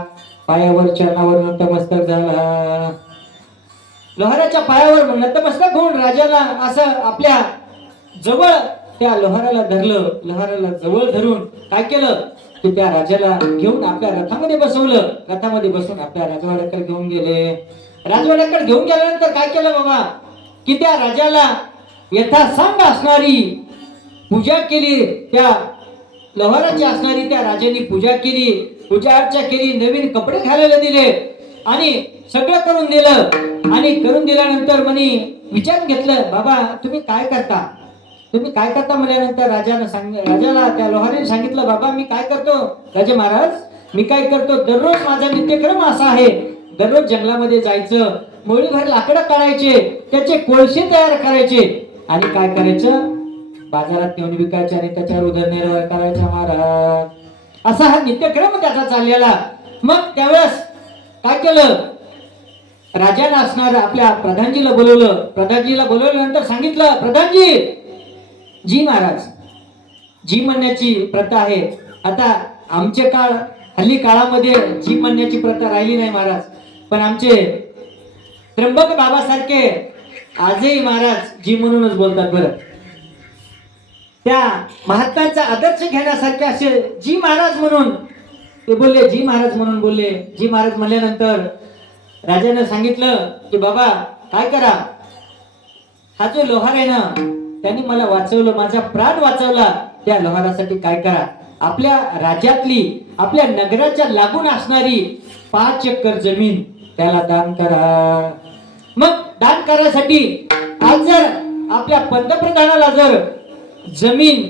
पायावर, चरणावर नतमस्तक झाला. लोहाराच्या पायावर नतमस्तक होऊन राजाला असं आपल्या जवळ त्या लोहाराला धरलं. लोहाराला जवळ धरून काय केलं, की त्या राजाला घेऊन आपल्या रथामध्ये बसवलं. रथामध्ये बसून आपल्या राजवाड्याकडे घेऊन गेले. राजवाड्याकडे घेऊन गेल्यानंतर काय केलं बाबा, की त्या राजाला यथासांग असणारी पूजा केली. त्या लोहाराची असणारी त्या राजाने पूजा केली, पूजा अर्चा केली, नवीन कपडे घालायला दिले आणि सगळं करून दिलं. आणि करून दिल्यानंतर म्हणे विचार घेतलं, बाबा तुम्ही काय करता म्हणल्यानंतर राजाला त्या लोहाराने सांगितलं, बाबा मी काय करतो राजे महाराज, मी काय करतो, दररोज माझा नित्यक्रम असा आहे, दररोज जंगलामध्ये जायचं, मोळीभर लाकडं काढायचे, त्याचे कोळसे तयार करायचे आणि काय करायचं, बाजारात नेऊन विकायचे आणि त्याच्यावर उदरनिर्वाह करायचा महाराज. असा हा नित्यक्रम त्याचा चाललेला. मग त्यावेळेस काय केलं, राजाने असणार आपल्या प्रधानजीला बोलवलं. प्रधानजीला बोलवल्यानंतर सांगितलं, प्रधानजी, जी महाराज, जी म्हणण्याची प्रथा आहे. आता आमचे हल्ली काळामध्ये जी म्हणण्याची प्रथा राहिली नाही महाराज, पण आमचे त्र्यंबक बाबासारखे आजही महाराज जी म्हणूनच बोलतात. बरं, त्या महात्म्यांचा आदर्श घेण्यासारखे असे जी महाराज म्हणून ते बोलले, जी महाराज म्हणून बोलले. जी महाराज म्हणल्यानंतर राजाने सांगितलं की बाबा काय करा, हा जो लोहार आहे ना त्यांनी मला वाचवलं, माझा प्राण वाचवला, त्या लोहारासाठी काय करा, आपल्या राज्यातली, आपल्या नगराच्या लागून असणारी 5 एकर जमीन त्याला दान करा. मग दान करायसाठी आज जर आपल्या पंतप्रधानाला जर जमीन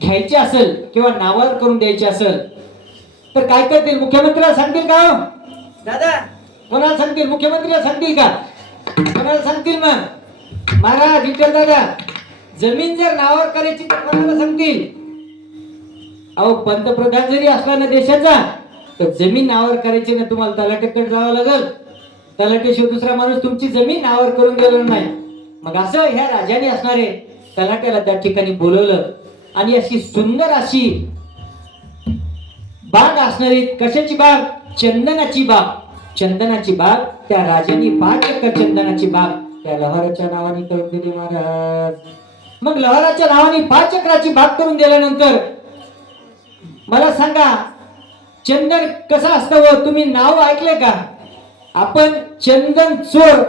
घ्यायची असेल किंवा नावावर करून द्यायची असेल तर काय करतील, मुख्यमंत्र्याला सांगतील का हो? दादा कोणाला सांगतील, मुख्यमंत्र्याला सांगतील का, कोणाला सांगतील? मग महाराज विठ्ठल दादा जमीन जर नावावर करायची तर कोणाला सांगतील? अहो पंतप्रधान जरी असला ना देशाचा तर जमीन नावावर करायची ना तुम्हाला तलाठ्याकडे जावं लागल. तलाठ्याशिवाय दुसरा माणूस तुमची जमीन नावावर करून देणार नाही. मग असं ह्या राजाने असणारे तलाट्याला त्या ठिकाणी बोलवलं आणि अशी सुंदर अशी बाग असणारी, कशाची बाग, चंदनाची बाग. चंदनाची बाग त्या राजाने 5 एकर चंदनाची बाग त्या लोहाराच्या नावाने करून दिली महाराज. मग लोहाराच्या नावाने 5 एकराची बाग करून दिल्यानंतर मला सांगा चंदन कसं असतं व तुम्ही नाव ऐकले का? आपण चंदन चोर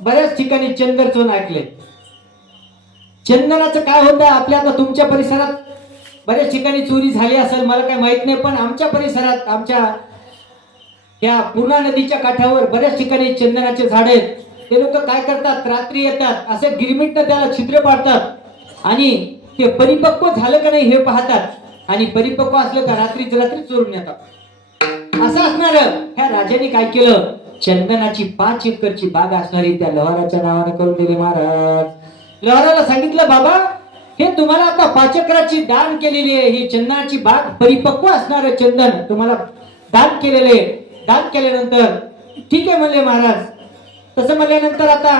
बऱ्याच ठिकाणी चंदन चोर ऐकले. चंदनाचं काय होतं आपल्या, आता तुमच्या परिसरात बऱ्याच ठिकाणी चोरी झाली असेल, मला काय माहित नाही, पण आमच्या परिसरात, आमच्या या पूर्णा नदीच्या काठावर बऱ्याच ठिकाणी चंदनाचे झाड आहेत. ते लोक काय करतात, रात्री येतात, असे गिरमिटनं त्याला छिद्र पाडतात आणि ते परिपक्व झालं का नाही हे पाहतात आणि परिपक्व असलं का रात्रीच रात्री चोरून येतात. असं असणार ह्या राजाने काय केलं, चंदनाची 5 एकरची बाग असणारी त्या लोहाराच्या नावाने करून दिली महाराज. लोहाराला सांगितलं, बाबा हे तुम्हाला आता 5 एकराची दान केलेली आहे, ही चंदनाची बाग परिपक्व असणारं चंदन तुम्हाला दान केलेले. दान केल्यानंतर ठीक आहे म्हणले महाराज. तसं म्हणल्यानंतर आता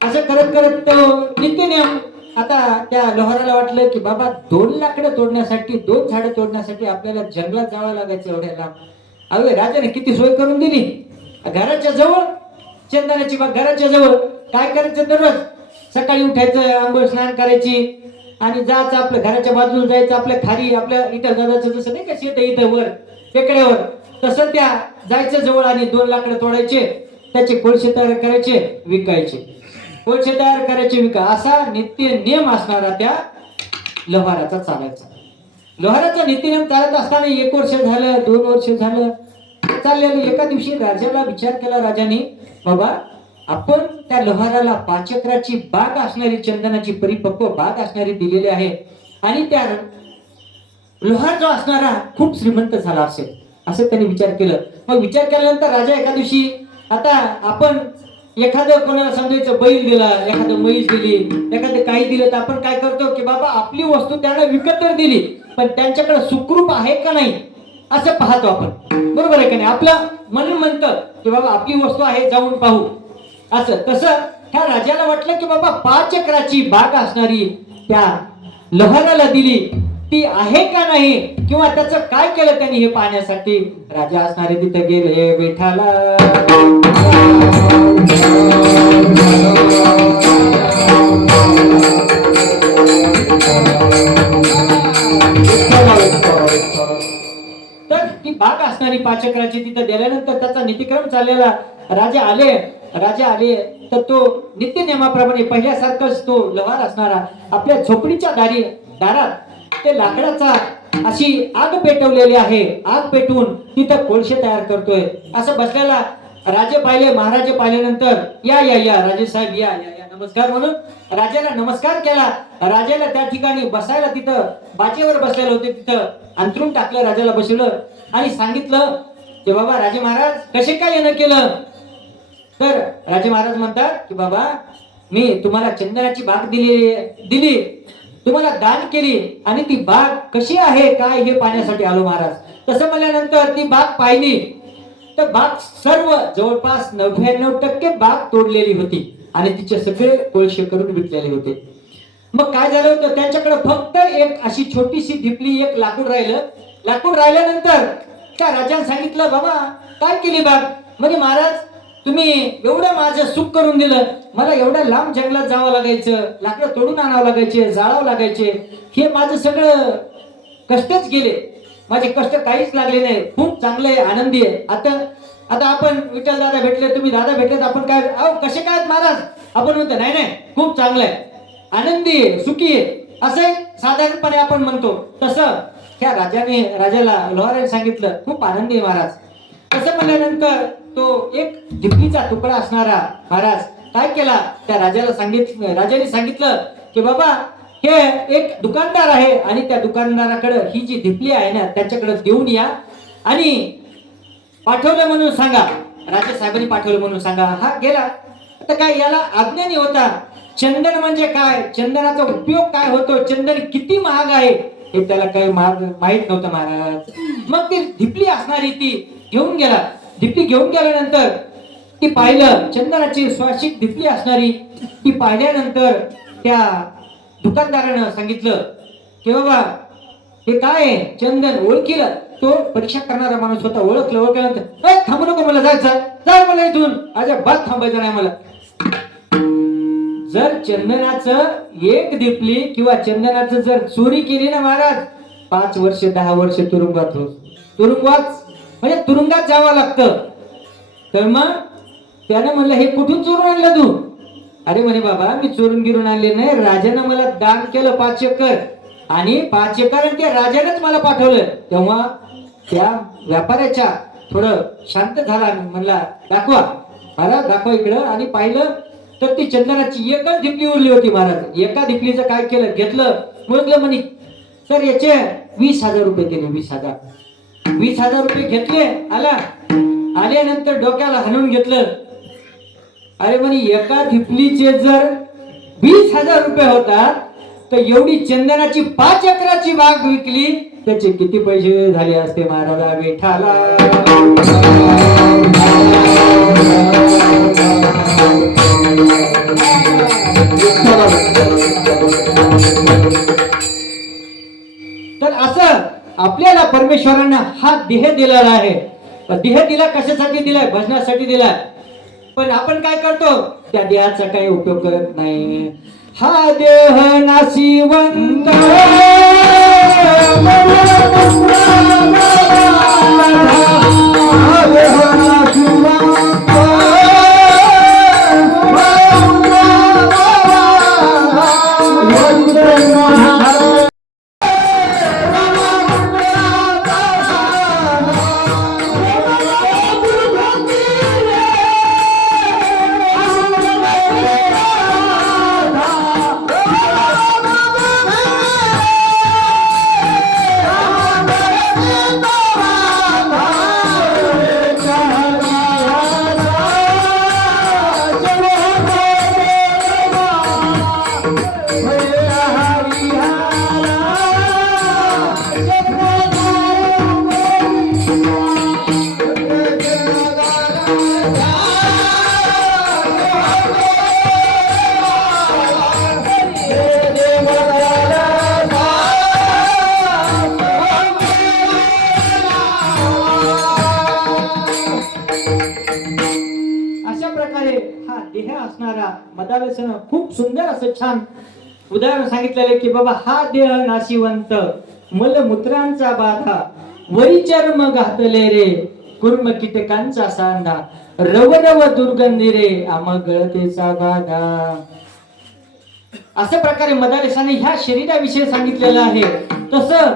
असं करत करत तो नित्यनेम आता त्या लोहाराला वाटलं की बाबा 2 लाकडं तोडण्यासाठी, 2 झाडं तोडण्यासाठी आपल्याला जंगलात जावं लागायचं एवढ्या लांब. अरे राजाने किती सोय करून दिली, घराच्या जवळ चंदनाची बाग, घराच्या जवळ. काय करायचं, दररोज सकाळी उठायचं, आंघोळ स्नान करायची आणि जायचं आपल्या घराच्या बाजूला जायचं, आपल्या खाली आपल्या इथं दादाचं जसं नाही का शेत इथं वर टेकड्यावर, तसं त्या जायचं जवळ आणि 2 लाकडं तोडायचे, त्याचे कोळसे तयार करायचे, विकायचे. कोळसे तयार करायचे, विका, असा नित्य नियम असणारा त्या लोहाराचा चालायचा. लोहाराचा नित्यनियम चालत असताना 1 वर्ष झालं, 2 वर्ष झालं चाललेलं. एका दिवशी राजाला विचार केला राजाने, बाबा आपण त्या लोहाराला 5 एकराची बाग असणारी, चंदनाची परिपक्व बाग असणारी दिलेली आहे आणि त्या लोहार जो असणारा खूप श्रीमंत झाला असेल असं त्यांनी विचार केलं. मग विचार केल्यानंतर राजा एका दिवशी, आता आपण एखादं कोणाला समजायचं बैल दिला, एखादं म्हैस दिली, एखादं काही दिलं तर आपण काय करतो की बाबा आपली वस्तू त्यांना विकत तर दिली, पण त्यांच्याकडे सुखरूप आहे का नाही असं पाहतो आपण, बरोबर आहे का नाही. आपलं मन म्हणतं की बाबा आपली वस्तू आहे, जाऊन पाहू असं. तसं ह्या राजाला वाटलं की बाबा 5 एकराची बाग असणारी त्या लोहाराला दिली, ती आहे का नाही किंवा त्याचं काय केलं त्यांनी हे पाहण्यासाठी राजा असणारे तिथे गेले. विठ्ठला तर ती बाग असणारी 5 एकराची तिथं गेल्यानंतर त्याचा नीतिक्रम चाललेला. राजा आले तर तो नित्य नियमाप्रमाणे पहिल्यासारखंच तो लोहार असणारा आपल्या झोपडीच्या दारात ते लाकडाचा अशी आग पेटवलेली आहे, आग पेटवून तिथं कोळसे तयार करतोय. असं बसलेला राजे पाहिले, महाराजे पाहिल्यानंतर या या या राजे साहेब या या या नमस्कार म्हणून राजाला नमस्कार केला. राजाला त्या ठिकाणी बसायला तिथं बाचेवर बसलेले होते, तिथं अंथरून टाकलं, राजाला बसवलं आणि सांगितलं की बाबा राजे महाराज कसे काय येणं केलं. तर राजे महाराज म्हणतात की बाबा मी तुम्हाला चंदनाची बाग दिली तुम्हाला दान केली आणि ती बाग कशी आहे काय हे पाहण्यासाठी आलो महाराज. तसं म्हणल्यानंतर ती बाग पाहिली तर बाग सर्व जवळपास 99% बाग तोडलेली होती आणि तिचे सगळे कोळसे करून विकलेले होते. मग काय झालं होतं, त्यांच्याकडे फक्त एक अशी छोटीशी ढिपली, एक लाकूड राहिलं. लाकूड राहिल्यानंतर त्या राजाने सांगितलं बाबा काय केली बाग. म्हणजे महाराज तुम्ही एवढं माझं सुख करून दिलं, मला एवढ्या लांब जंगलात जावं लागायचं, लाकडं तोडून आणावं लागायचे, जाळावं लागायचे, हे माझं सगळं कष्टच गेले, माझे कष्ट काहीच लागले नाही, खूप चांगले आनंदी आहे. आता आपण विठ्ठल दादा भेटले, तुम्ही दादा भेटलेत, आपण काय कसे काय महाराज, आपण म्हणतो नाही नाही खूप चांगलं आहे, आनंदी आहे, सुखी आहे, असं साधारणपणे आपण म्हणतो. तसं त्या राजाला लोहाराने सांगितलं खूप आनंदी आहे महाराज. तसं म्हणल्यानंतर तो एक ढिपलीचा तुकडा असणारा महाराज काय केला, त्या राजाने सांगितलं की बाबा हे एक दुकानदार आहे आणि त्या दुकानदाराकडे ही जी ढिपली आहे ना त्याच्याकडे देऊन या आणि पाठवलं म्हणून सांगा, राजा साहेबांनी पाठवलं म्हणून सांगा. हा गेला. आता काय याला आज्ञा नाही होता चंदन म्हणजे काय, चंदनाचा उपयोग काय होतो, चंदन किती महाग आहे हे त्याला काही माहित नव्हतं महाराज. मग ती ढिपली असणारी ती घेऊन गेला. ढिपली घेऊन गेल्यानंतर ती पाहिलं, चंदनाची स्वाशिक ढिपली असणारी ती पाहिल्यानंतर त्या दुकानदारानं सांगितलं की बाबा हे काय आहे, चंदन ओळखीलं. तो परीक्षा करणारा माणूस होता, ओळखल्यानंतर थांबू नको, मला जायचं, जा मला इथून, अजिबात थांबायचं नाही मला. जर चंदनाचं एक ढिपली किंवा चंदनाचं जर चोरी केली ना महाराज 5 वर्ष 10 वर्ष तुरुंगात म्हणजे तुरुंगात जावं लागतं. तर मग त्यानं म्हणलं हे कुठून चोरून आणलं तू. अरे म्हणे बाबा मी चोरून गिरून आणले नाही, राजानं मला दान केलं 5 एकर आणि 5 एकर आणि त्या राजानेच मला पाठवलं. तेव्हा त्या व्यापाऱ्याच्या थोडं शांत झाला, म्हणला दाखवा महाराज, दाखवा इकडं. आणि पाहिलं तर ती चंदनाची एकच ढिपली उरली होती महाराज. एका ढिपलीचं काय केलं, घेतलं, मोजलं म्हणे सर याचे 20,000 रुपये दिले. 20,000 रुपये घेतले. आल्यानंतर डोक्याला हाणून घेतलं. अरे म्हणे एका ढिपलीचे जर 20,000 रुपये होतात तर एवढी चंदनाची 5 एकराची बाग विकली, त्याचे किती पैसे झाले असते महाराजा विठाला. तर असं आपल्याला परमेश्वरानं हा देह दिलेला आहे. देह दिला कशासाठी दिलाय? भजनासाठी दिलाय. पण आपण काय करतो? त्या देहाचा काही उपयोग करत नाही. हा देह नाशिवंत देह असणारा मदालसन खूप सुंदर असं छान उदाहरण सांगितलेलं की बाबा हा देह नाशिवंत मलमूत्रांचा बाधा वरी चर्म घातले रे कुर्म कीटकांचा सांधा रवरव दुर्गंधी रे आम गळतेचा बाधा. अशा प्रकारे मदालसाने ह्या शरीराविषयी सांगितलेलं आहे. तसं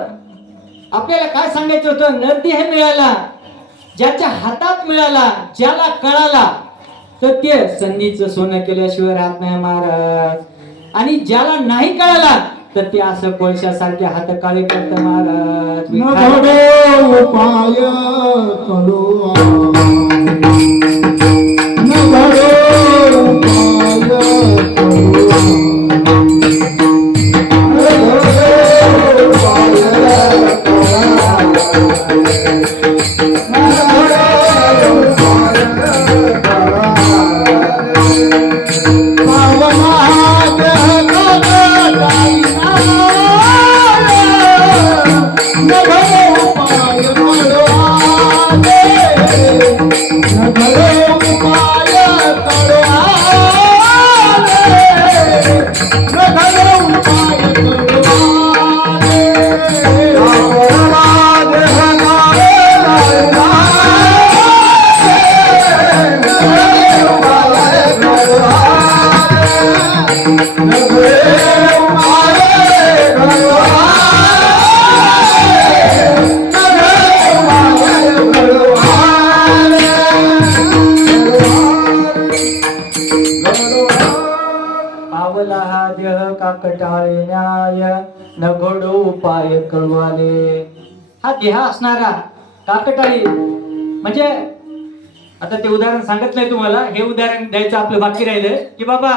आपल्याला काय सांगायचं होतं? नरदेह मिळाला, ज्याच्या हातात मिळाला, ज्याला कळाला, तर ते संधीचं सोनं केल्याशिवाय राहत नाही महाराज. आणि ज्याला नाही कळाला तर ते असं कोळशासारखे हात काळे करत महाराज. काकटाळे न्याय न घडो उपाय कळवाले. हा देह असणारा काकटाळी म्हणजे आता ते उदाहरण सांगितलंय तुम्हाला. हे उदाहरण द्यायचं आपलं बाकी राहिलं की बाबा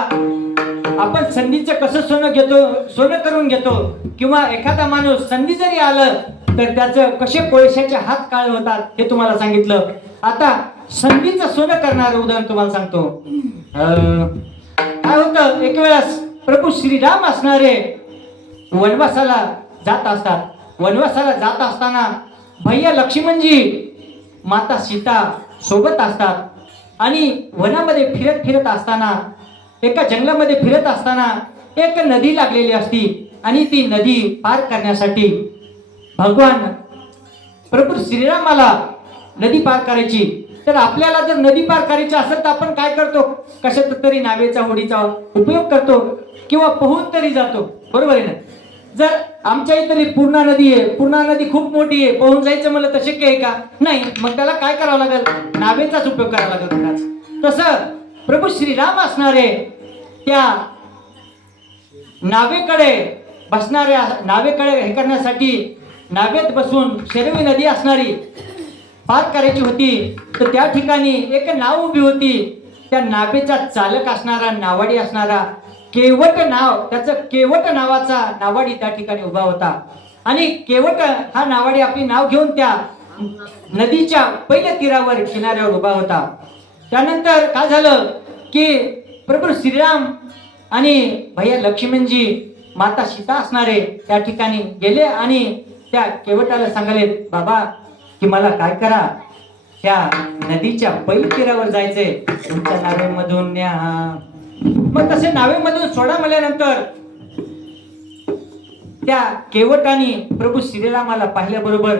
आपण संधीचं कसं सोनं घेतो, सोनं करून घेतो, किंवा एखादा माणूस संधी जरी आलं तर त्याचं कसे कोळशाचे हात काळे होतात हे तुम्हाला सांगितलं. आता संधीचं सोनं करणारं उदाहरण तुम्हाला सांगतो. काय होतं? एक वेळेस प्रभू श्रीराम असणारे वनवासाला जात असतात. वनवासाला जात असताना भैया लक्ष्मणजी माता सीता सोबत असतात आणि वनामध्ये फिरत असताना एका जंगलामध्ये फिरत असताना एक नदी लागलेली असती आणि ती नदी पार करण्यासाठी भगवान प्रभू श्रीरामाला नदी पार करायची. तर आपल्याला जर नदी पार करायची असेल तर आपण काय करतो? कशात तरी नावेचा होडीचा उपयोग करतो किंवा पोहून तरी जातो, बरोबर आहे ना? जर आमच्या इथे पूर्णा नदी आहे, पूर्णा नदी खूप मोठी आहे, पोहून जायचं मला तर शक्य आहे का? नाही. मग त्याला काय करावं लागेल? नावेचाच उपयोग करावा लागेल. तसं प्रभू श्रीराम असणारे त्या नावेकडे बसणाऱ्या, नावेकडे हे करण्यासाठी नावेत बसून शरवी नदी असणारी पार करायची होती. तर त्या ठिकाणी एक नाव उभी होती. त्या नावेचा चालक असणारा, नावाडी असणारा केवट नाव, त्याचं केवट नावाचा नावाडी त्या ठिकाणी उभा होता. आणि केवट हा नावाडी आपली नाव घेऊन त्या नदीच्या पहिल्या तीरावर किनाऱ्यावर उभा होता. त्यानंतर काय झालं की प्रभू श्रीराम आणि भैया लक्ष्मणजी माता सीता असणारे त्या ठिकाणी गेले आणि त्या केवटाला सांगाले, बाबा की मला काय करा, त्या नदीच्या पहिल्या तीरावर जायचंय, तुमच्या नावेमधून न्या. मग तसे नावेमधून सोडा म्हणल्यानंतर त्या केवटाने प्रभू श्रीरामाला पाहिल्याबरोबर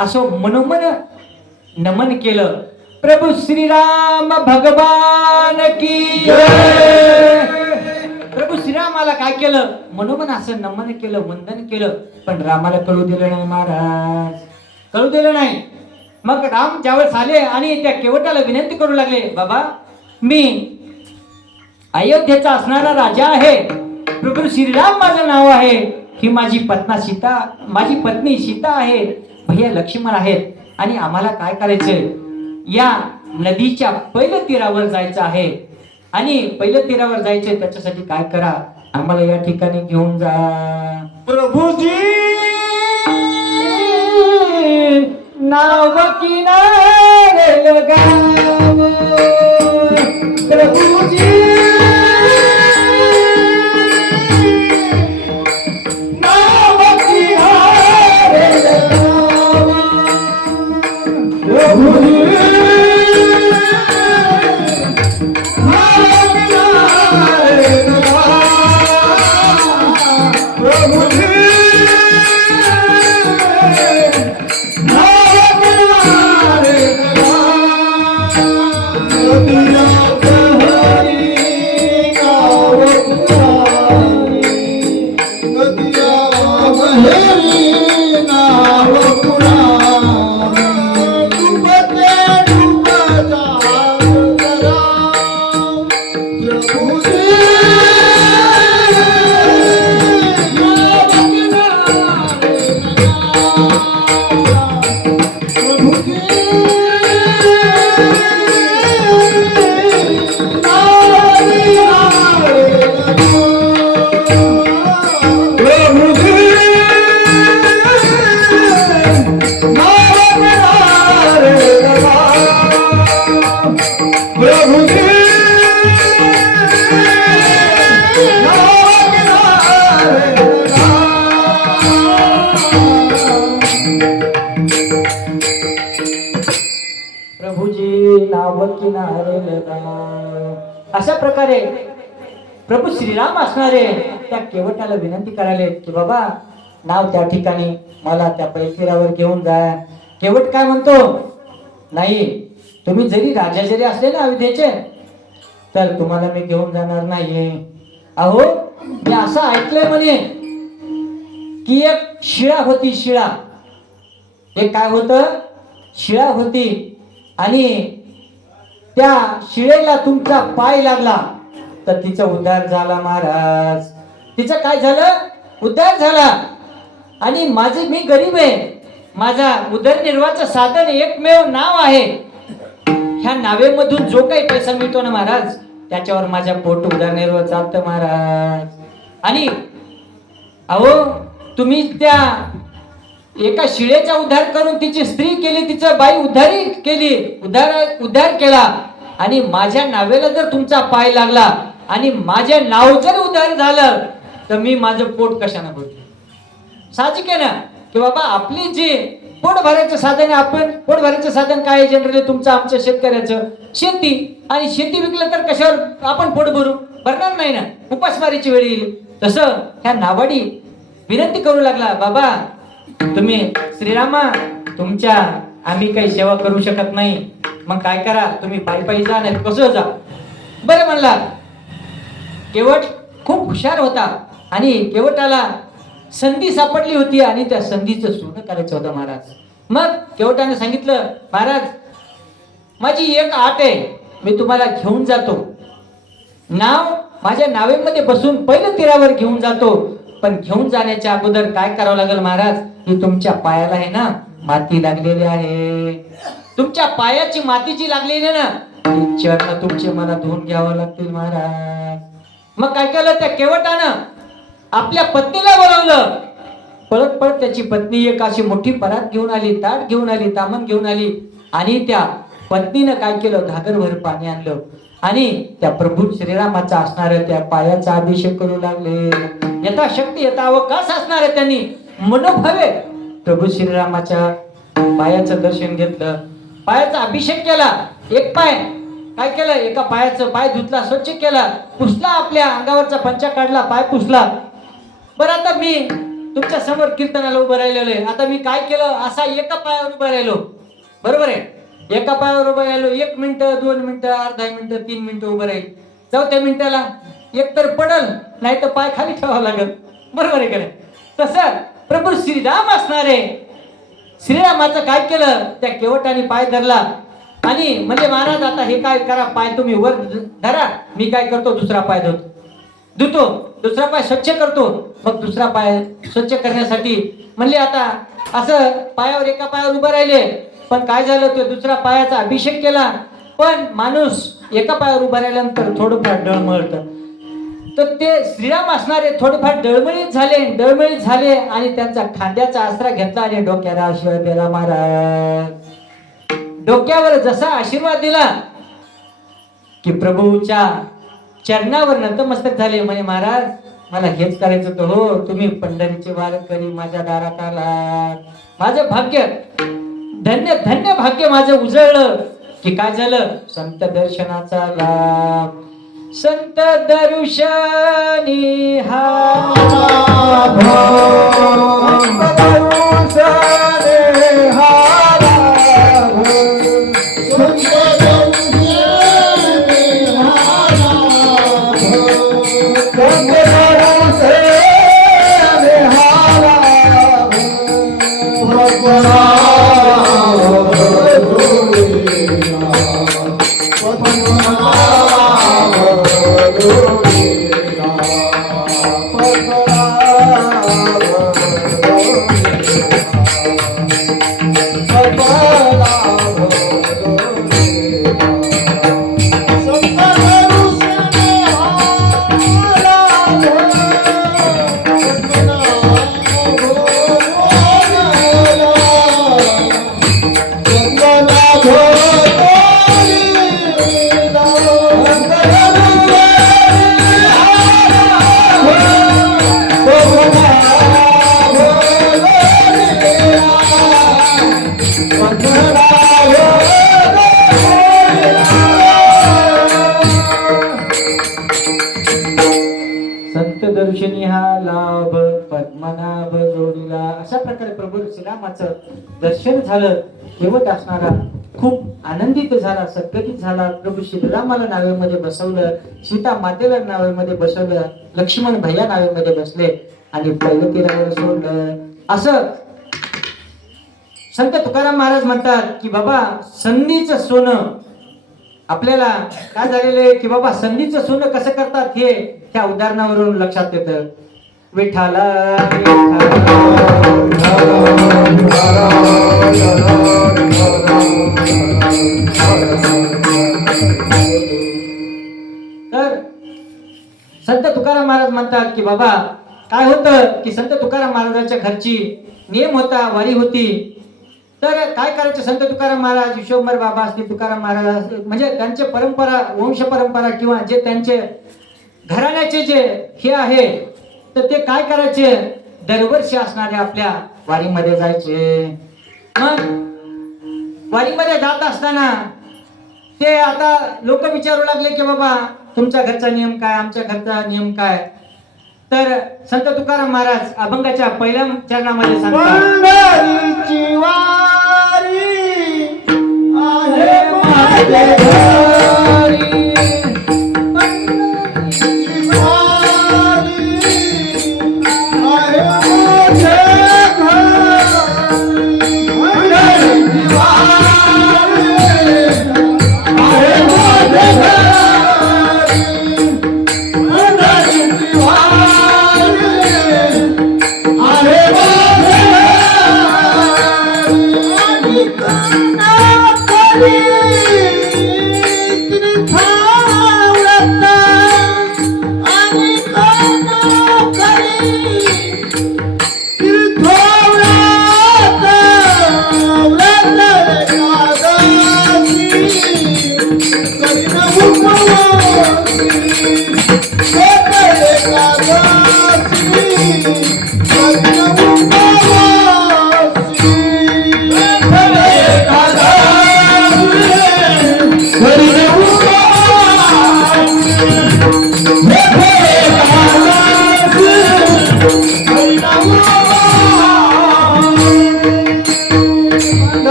असं मनोमन नमन केलं. प्रभू श्रीराम भगवान की जय. प्रभू श्रीरामाला काय केलं, मनोमन असं नमन केलं, वंदन केलं. पण रामाला कळू दिलं नाही महाराज, कळू दिलं नाही. मग राम ज्यावेळेस आले आणि त्या केवटाला विनंती करू लागले, बाबा मी अयोध्येचा असणारा राजा आहे, प्रभू श्रीराम माझं नाव आहे, ही माझी पत्नी सीता आहे, भैया लक्ष्मण आहेत, आणि आम्हाला काय करायचंय, या नदीच्या पहिल्या तीरावर जायचं आहे. आणि पहिल्या तीरावर जायचंय, त्याच्यासाठी काय करा, आम्हाला या ठिकाणी घेऊन जा. प्रभूजी नाव किनारे लगावो, प्रभूजी नाव किनारे लगावो. प्रभूजी नाव किनारे लगावो. प्रभूजी अशा प्रकारे प्रभू श्रीराम असणारे त्या केवटाला विनंती करायले की बाबा नाव त्या ठिकाणी मला त्या पैतीरावर घेऊन जा. केवट काय म्हणतो, नाही, तुम्ही जरी राजा जरी असले ना अयोध्येचे, तर तुम्हाला मी घेऊन जाणार नाही. अहो मी असं ऐकलंय म्हणे की एक शिळा होती, शिळा, एक काय होतं, शिळा होती, आणि त्या शिळेला तुमचा पाय लागला तर तिचा उद्धार झाला महाराज. तिचं काय झालं, उद्धार झाला. आणि मी गरीब आहे, माझा उदरनिर्वाहाचं साधन एकमेव नाव आहे. ह्या नावेमधून जो काही पैसा मिळतो ना महाराज, त्याच्यावर माझ्या पोट उदरनिर्वाह चालतं महाराज. आणि अहो तुम्ही त्या एका शिळेचा उद्धार करून तिची स्त्री केली, तिचं बाई उद्धारी केली, उद्धार केला, आणि माझ्या नावेला जर तुमचा पाय लागला आणि माझे नाव जर उद्धार झालं तर मी माझं पोट कशाने भरतो. साहजिक आहे ना की बाबा आपली जी पोट भरायचं साधन आहे, आपण पोट भरायचं साधन काय आहे जनरली, तुमचं आमच्या शेतकऱ्याचं शेती, आणि शेती विकलं तर कशावर आपण पोट भरणार नाही ना, उपासमारीची वेळ येईल. तसं ह्या नावाडी विनंती करू लागला, बाबा तुम्ही श्रीरामा, तुमच्या आम्ही काही सेवा करू शकत नाही, मग काय करा, तुम्ही पायी जा, नाही कसं जा. बरं म्हणला. केवट खूप हुशार होता आणि केवटाला संधी सापडली होती आणि त्या संधीचं सोनं करायचं होतं महाराज. मग केवटाने सांगितलं, महाराज माझी एक आट आहे, मी तुम्हाला घेऊन जातो, नाव माझ्या नावेमध्ये बसून पहिल्या तीरावर घेऊन जातो, पण घेऊन जाण्याच्या अगोदर काय करावं लागेल महाराज, की तुमच्या पायाला आहे ना माती लागलेली आहे, तुमच्या पायाची माती जी लागलेली आहे ना, ती चरण तुमचे मला धुवून घ्यावं लागतील महाराज. मग काय केलं त्या केवटानं आपल्या पत्नीला बोलावलं. पळत पळत त्याची पत्नी एक अशी मोठी परात घेऊन आली, ताट घेऊन आली, तामण घेऊन आली आणि त्या पत्नीनं काय केलं, घागरभर पाणी आणलं आणि त्या प्रभू श्रीरामाचा असणाऱ्या त्या पायाचा अभिषेक करू लागले. यथाशक्ती यथावकाश असणाऱ्या त्यांनी मनोभावे प्रभू श्रीरामाच्या पायाचं दर्शन घेतलं, पायाचा अभिषेक केला. एक पाय काय केलं, एका पायाचं पाय धुतला, स्वच्छ केला, पुसला, आपल्या अंगावरचा पंचा काढला, पाय पुसला. बरं आता मी तुमच्या समोर कीर्तनाला उभं राहिलेलो आहे. आता मी काय केलं, असा एका पायावर उभं राहिलो, बरोबर आहे, एका पायावर उभं राहिलो. 1 मिनिटं, 2 मिनिटं, अर्धा मिनिटं, 3 मिनिटं उभं राहील. 4थ्या मिनिटाला एक तर पडल, नाही तर पाय खाली ठेवावा लागेल, बरोबर आहे का नाही? तसं प्रभू श्रीराम असणारे श्रीरामाचं काय केलं, त्या केवटाने पाय धरला आणि म्हणजे महाराज आता हे काय करा, पाय तुम्ही वर धरा, मी काय करतो, दुसरा पाय धुतो, दुसरा पाय स्वच्छ करतो. मग दुसरा पाय स्वच्छ करण्यासाठी म्हणले आता असं पायावर एका पायावर उभं राहिले. पण काय झालं, तो दुसरा पायाचा अभिषेक केला. पण माणूस एका पायावर उभा राहिल्यानंतर थोडंफार डळमळतं. तर ते श्रीराम असणारे थोडेफार डळमळीत झाले आणि त्यांचा खांद्याचा आसरा घेतला आणि डोक्याला आशीर्वाद दिला. महाराज डोक्यावर जसा आशीर्वाद दिला की प्रभूच्या चरणावर नतमस्तक झाले. म्हणे महाराज मला हेच करायचं होतं, हो तुम्ही पंढरीचे वारकरी माझ्या दारात आलात, माझं भाग्य धन्य धन्य भाग्य माझं उजळलं. की काय झालं, संत दर्शनाचा लाभ, संत दर्शनी हा दर्शनी हा लाभ पद्मनाभ जोडीला. अशा प्रकारे प्रभू श्रीरामाचं दर्शन झालं. केवट असणारा खूप आनंदित झाला, सद्गतीत झाला. प्रभू श्रीरामाला नावेमध्ये बसवलं, सीता मातेला नावेमध्ये बसवलं, लक्ष्मण भैया नावेमध्ये बसले आणि पहिलं तीरावर सोडलं. असं संत तुकाराम महाराज म्हणतात की बाबा संधीचं सोनं आपल्याला काय झालेलं आहे की बाबा संधीचं सोनं कसं करतात हे त्या उदाहरणावरून लक्षात येतं. विठाला तर संत तुकाराम महाराज म्हणतात की बाबा काय होतं की संत तुकाराम महाराजांच्या घरची नियम होता, वारी होती. तर काय करायचे संत तुकाराम महाराज, विश्वंभर बाबा असतील, तुकाराम महाराज म्हणजे त्यांचे परंपरा, वंश परंपरा किंवा जे त्यांचे घराण्याचे जे हे आहे तर ते काय करायचे, दरवर्षी असणारे आपल्या वारीमध्ये जायचे. मग वारीमध्ये जात असताना ते आता लोक विचारू लागले की बाबा तुमच्या घरचा नियम काय, आमच्या घरचा नियम काय. तर संत तुकाराम महाराज अभंगाच्या पहिल्या चरणामध्ये सांगतात, पंढरीची वारी आहे माझे घरी, पंढरीची वारी आहे माझे घरी, पंढरीची वारी आहे माझे घरी, पंढरीची वारी आहे माझे घरी.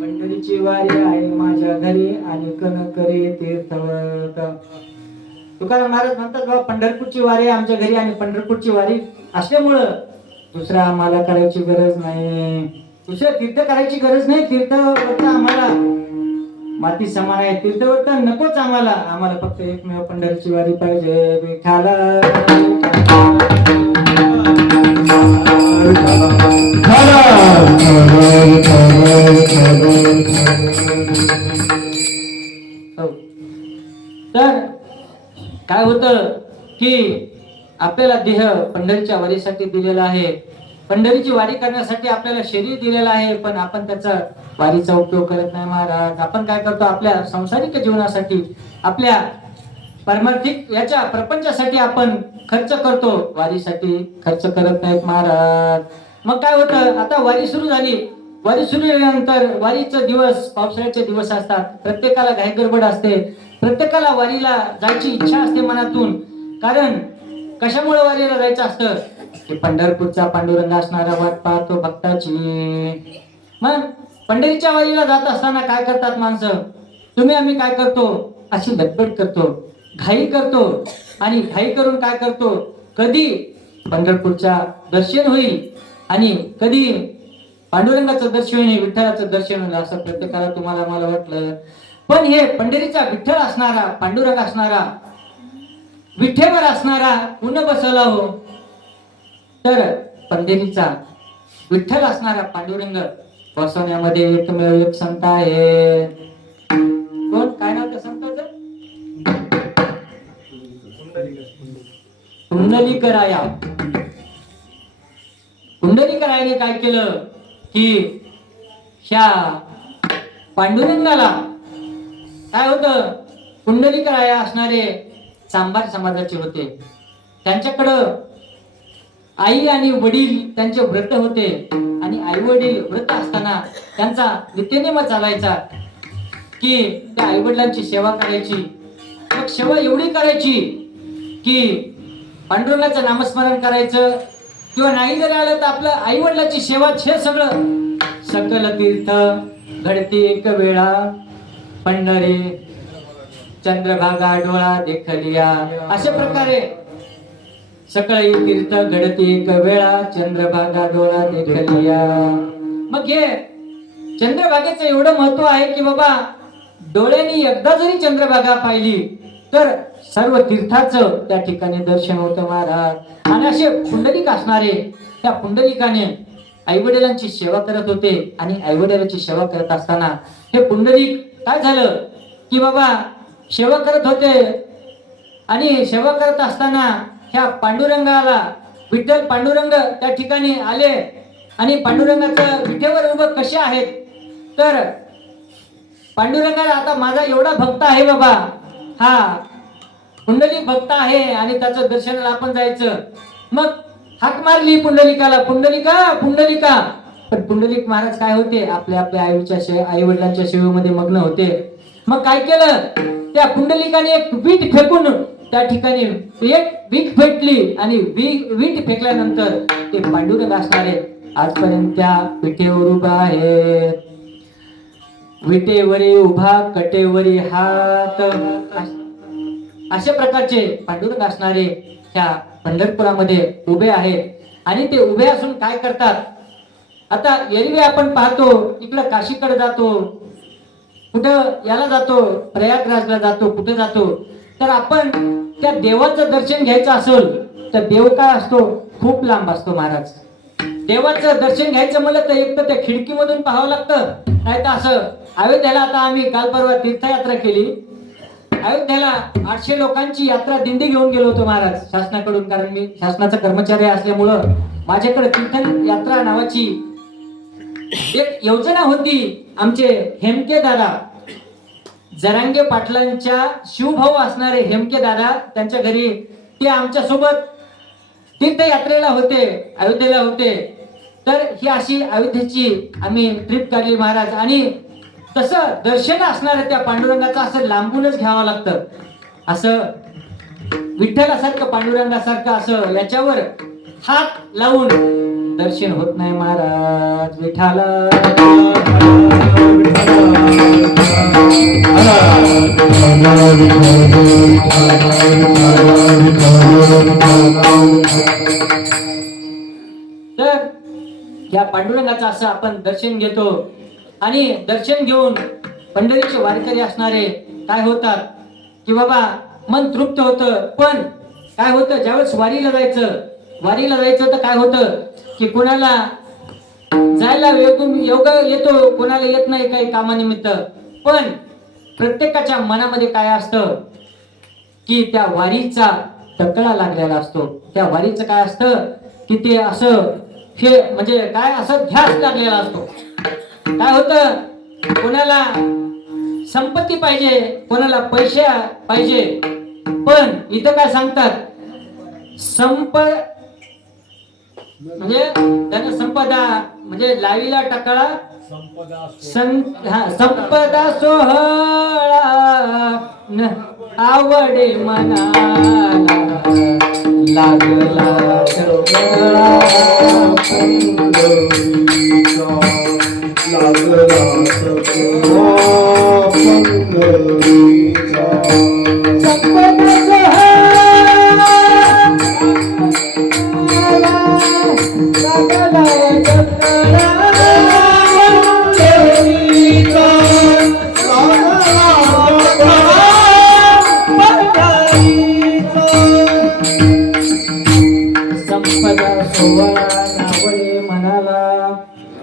पंढरीची वारी आहे माझ्या घरी आणि कण करे तीर्थवत. तुकाराम महाराज म्हणतात बाबा पंढरपूरची वारी आहे आमच्या घरी आणि पंढरपूरची वारी असल्यामुळं दुसरा आम्हाला करायची गरज नाही, दुसरं तीर्थ करायची गरज नाही. तीर्थवत आम्हाला माती समान आहे, तीर्थवत नकोच आम्हाला, आम्हाला फक्त एकमेव पंढरीची वारी पाहिजे. विठाला तर काय होतं की आपल्याला देह पंढरीच्या वारीसाठी दिलेला आहे, पंढरीची वारी करण्यासाठी आपल्याला शरीर दिलेलं आहे, पण आपण त्याचा वारीचा उपयोग करत नाही महाराज. आपण काय करतो, आपल्या सांसारिक जीवनासाठी, आपल्या पारमार्थिक याच्या प्रपंचासाठी आपण खर्च करतो, वारीसाठी खर्च करत नाहीत महाराज. मग काय होतं, आता वारी सुरू झाली, वारी सुरू झाल्यानंतर वारीचा दिवस पावसाळ्याचे दिवस असतात, प्रत्येकाला घाई गडबड असते, प्रत्येकाला वारीला जायची इच्छा असते मनातून. कारण कशामुळे वारीला जायचं असतं की पंढरपूरचा पांडुरंग असणारा वाट पाहतो भक्ताची. मग पंढरीच्या वारीला जात असताना काय करतात माणसं, तुम्ही आम्ही काय करतो, अशी धडपड करतो, घाई करतो, आणि घाई करून काय करतो, कधी पंढरपूरच्या दर्शन होईल आणि कधी पांडुरंगाचं दर्शन होईल, विठ्ठलाचं दर्शन होईल, असं प्रत्येकाला तुम्हाला मला वाटलं. पण हे पंढरीचा विठ्ठल असणारा, पांडुरंग असणारा, विठ्ठेवर असणारा पुन्हा बसवला हो. तर पंढरीचा विठ्ठल असणारा पांडुरंग बसवण्यामध्ये एकमेव एक संत आहे. कोण, काय नाव त्या संताचं? पुंडलिकराया. पुंडलिकरायाने काय केलं की ह्या पांडुरंगाला काय होतं, पुंडलिकराया असणारे चांभार समाजाचे होते, त्यांच्याकडं आई आणि वडील त्यांचे व्रत होते, आणि आई वडील व्रत असताना त्यांचा नित्यनेम चालायचा की त्या आई वडिलांची सेवा करायची. मग सेवा एवढी करायची की पांडुरंगाचं नामस्मरण करायचं, किंवा नाही जरी आलं तर आपलं आई वडिलांची सेवा, हे सगळं. सकल तीर्थ घडते एक वेळा, पंढरी चंद्रभागा डोळा देखलिया, अशा प्रकारे सकळी तीर्थ घडते एक वेळा, चंद्रभागा डोळा देखलिया. मग हे चंद्रभागेचं एवढं महत्व आहे की बाबा डोळ्यांनी एकदा जरी चंद्रभागा पाहिली तर सर्व तीर्थाचं त्या ठिकाणी दर्शन होतं महाराज. आणि असे पुंडलिक असणारे, त्या पुंडलिकाने आई वडिलांची सेवा करत होते, आणि आई वडिलांची सेवा करत असताना हे पुंडलिक काय झालं की बाबा सेवा करत होते, आणि सेवा करत असताना ह्या पांडुरंगाला, विठ्ठल पांडुरंग त्या ठिकाणी आले, आणि पांडुरंगाचं विठेवर उभं कसे आहेत, तर पांडुरंगाला आता माझा एवढा भक्त आहे बाबा, हा पुंडलिक भक्त आहे आणि त्याचं दर्शनाला आपण जायचं. मग हाक मारली पुंडलिकाला, पुंडलिका पुंडलिका. पण पुंडलिक महाराज काय होते, आपल्या आपल्या आई वडिलांच्या सेवेमध्ये मग्न होते. मग काय केलं, त्या पुंडलिकाने एक वीट फेकून त्या ठिकाणी एक वीट फेकली, आणि वीट फेकल्यानंतर ते पांडुरंग असणारे आजपर्यंत त्या विटेवर उभा आहे. विटेवरी उभा, कटेवरी हात, अशा प्रकारचे पांडुरंग असणारे ह्या पंढरपुरामध्ये उभे आहेत. आणि ते उभे असून काय करतात, आता एरवी आपण पाहतो इकडं काशीकडे जातो, कुठं याला जातो, प्रयागराजला जातो, कुठं जातो, तर आपण त्या देवाचं दर्शन घ्यायचं असेल तर देव काय असतो, खूप लांब असतो महाराज. देवाचं दर्शन घ्यायचं म्हणलं तर एक तर त्या खिडकीमधून पाहावं लागतं, नाही तर असं. अयोध्येला आता आम्ही काल परवा तीर्थयात्रा केली. अयोध्येला 800 लोकांची यात्रा दिंडी घेऊन गेलो होतो महाराज शासनाकडून, कारण मी शासनाचा कर्मचारी असल्यामुळं माझ्याकडे तीर्थयात्रा नावाची एक योजना होती. आमचे हेमके दादा, जरांगे पाटलांच्या शिवभाऊ असणारे हेमके दादा, त्यांच्या घरी ते आमच्या सोबत तीर्थयात्रेला होते, अयोध्येला होते. तर ही अशी अयोध्येची आम्ही ट्रिप काढली महाराज. आणि तसं दर्शन असणार त्या पांडुरंगाचं असं लांबूनच घ्यावं लागतं. असं विठ्ठलासारखं पांडुरंगासारखं असं याच्यावर हात लावून दर्शन होत नाही महाराज. विठ्ठला तर या पांडुरंगाचं असं आपण दर्शन घेतो. आणि दर्शन घेऊन पंढरीचे वारकरी असणारे काय होतात की बाबा मन तृप्त होतं. पण काय होतं, ज्यावेळेस वारीला जायचं तर काय होतं की कोणाला जायला योग येतो, कोणाला येत नाही काही कामानिमित्त. पण प्रत्येकाच्या मनामध्ये काय असतं की त्या वारीचा टकळा लागलेला असतो. त्या वारीचं काय असतं की ते असं हे म्हणजे काय असं ध्यास लागलेला असतो. काय होतं, कोणाला संपत्ती पाहिजे, कोणाला पैसे पाहिजे. पण इथं काय सांगतात, म्हणजे त्यांना संपदा म्हणजे लावीला टकळा संपदा सोहळा आवडे मनाला लागला टकळा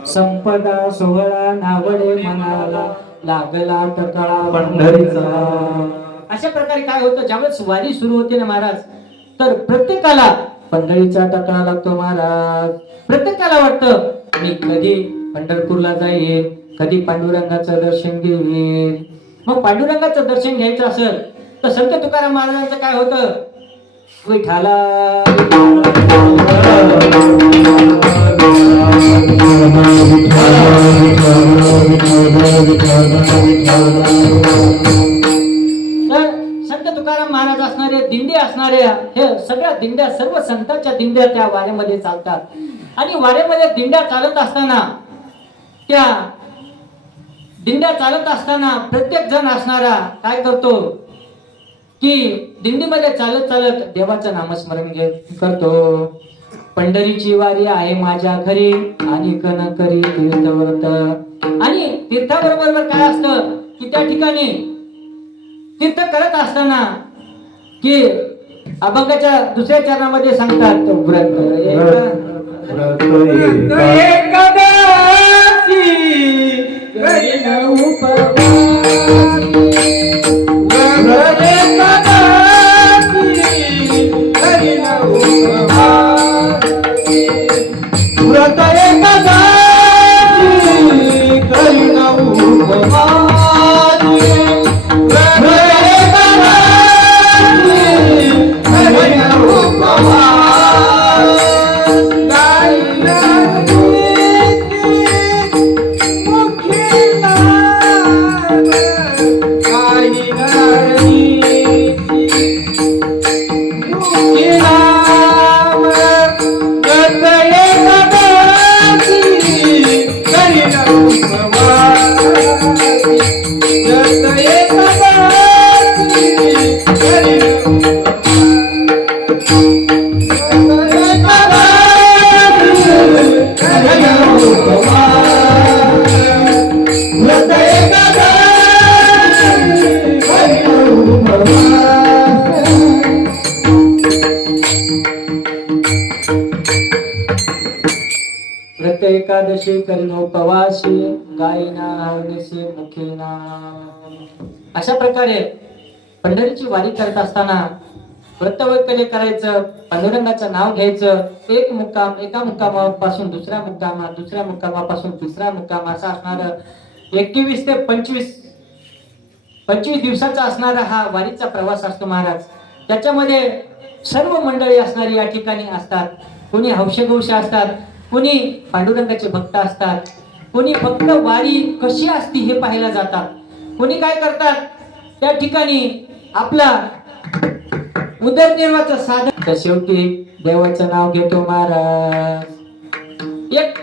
संपदा सोहळा नावडे मनाला लागला टकळा पंढरीचा. अशा प्रकारे काय होतं, ज्यावेळेस वारी सुरू होते ना महाराज, तर प्रत्येकाला पंढरीचा टकळा लागतो महाराज. प्रत्येकाला वाटतं मी कधी पंढरपूरला जाईन, कधी पांडुरंगाचं दर्शन घेईन. मग पांडुरंगाचं दर्शन घ्यायचं असेल तर संत तुकाराम महाराजांचं काय होतं, विठाला तर संत तुकाराम महाराज असणारे, दिंडी असणारे, हे सगळ्या दिंड्या, सर्व संतांच्या दिंड्या त्या वाऱ्यामध्ये चालतात. आणि वाऱ्यामध्ये दिंड्या चालत असताना, त्या दिंड्या चालत असताना प्रत्येक जण असणारा काय करतो की दिंडीमध्ये चालत चालत देवाचं नामस्मरण करतो. पंढरीची वारी आहे माझ्या घरी आणि कन करी तीर्थव्रत. आणि तीर्थाबरोबर काय असतं की त्या ठिकाणी तीर्थ करत असताना की अभंगाच्या दुसऱ्या चरणामध्ये सांगतात, व्रत उपाशी करीनो पवाशी गायना हरणीसी मुखेना. अशा प्रकारे पंढरीची वारी करत असताना व्रतवैकल्य करायचं, पांडुरंगाचं नाव घ्यायचं. एक मुक्काम, एका मुक्कामापासून दुसऱ्या मुक्कामा, दुसऱ्या मुक्कामापासून तिसरा मुक्काम, असा असणार 21 ते 25 दिवसाचा असणारा हा वारीचा प्रवास असतो महाराज. त्याच्यामध्ये सर्व मंडळी असणारी या ठिकाणी असतात. कोणी हौशगौश असतात, कोणी पांडुरंगाचे भक्त असतात, कोणी फक्त वारी कशी असती हे पाहायला जातात, कोणी काय करतात त्या ठिकाणी आपला उदरनिर्वाहाचं साधन. तर शेवटी देवाचं नाव घेतो महाराज. एक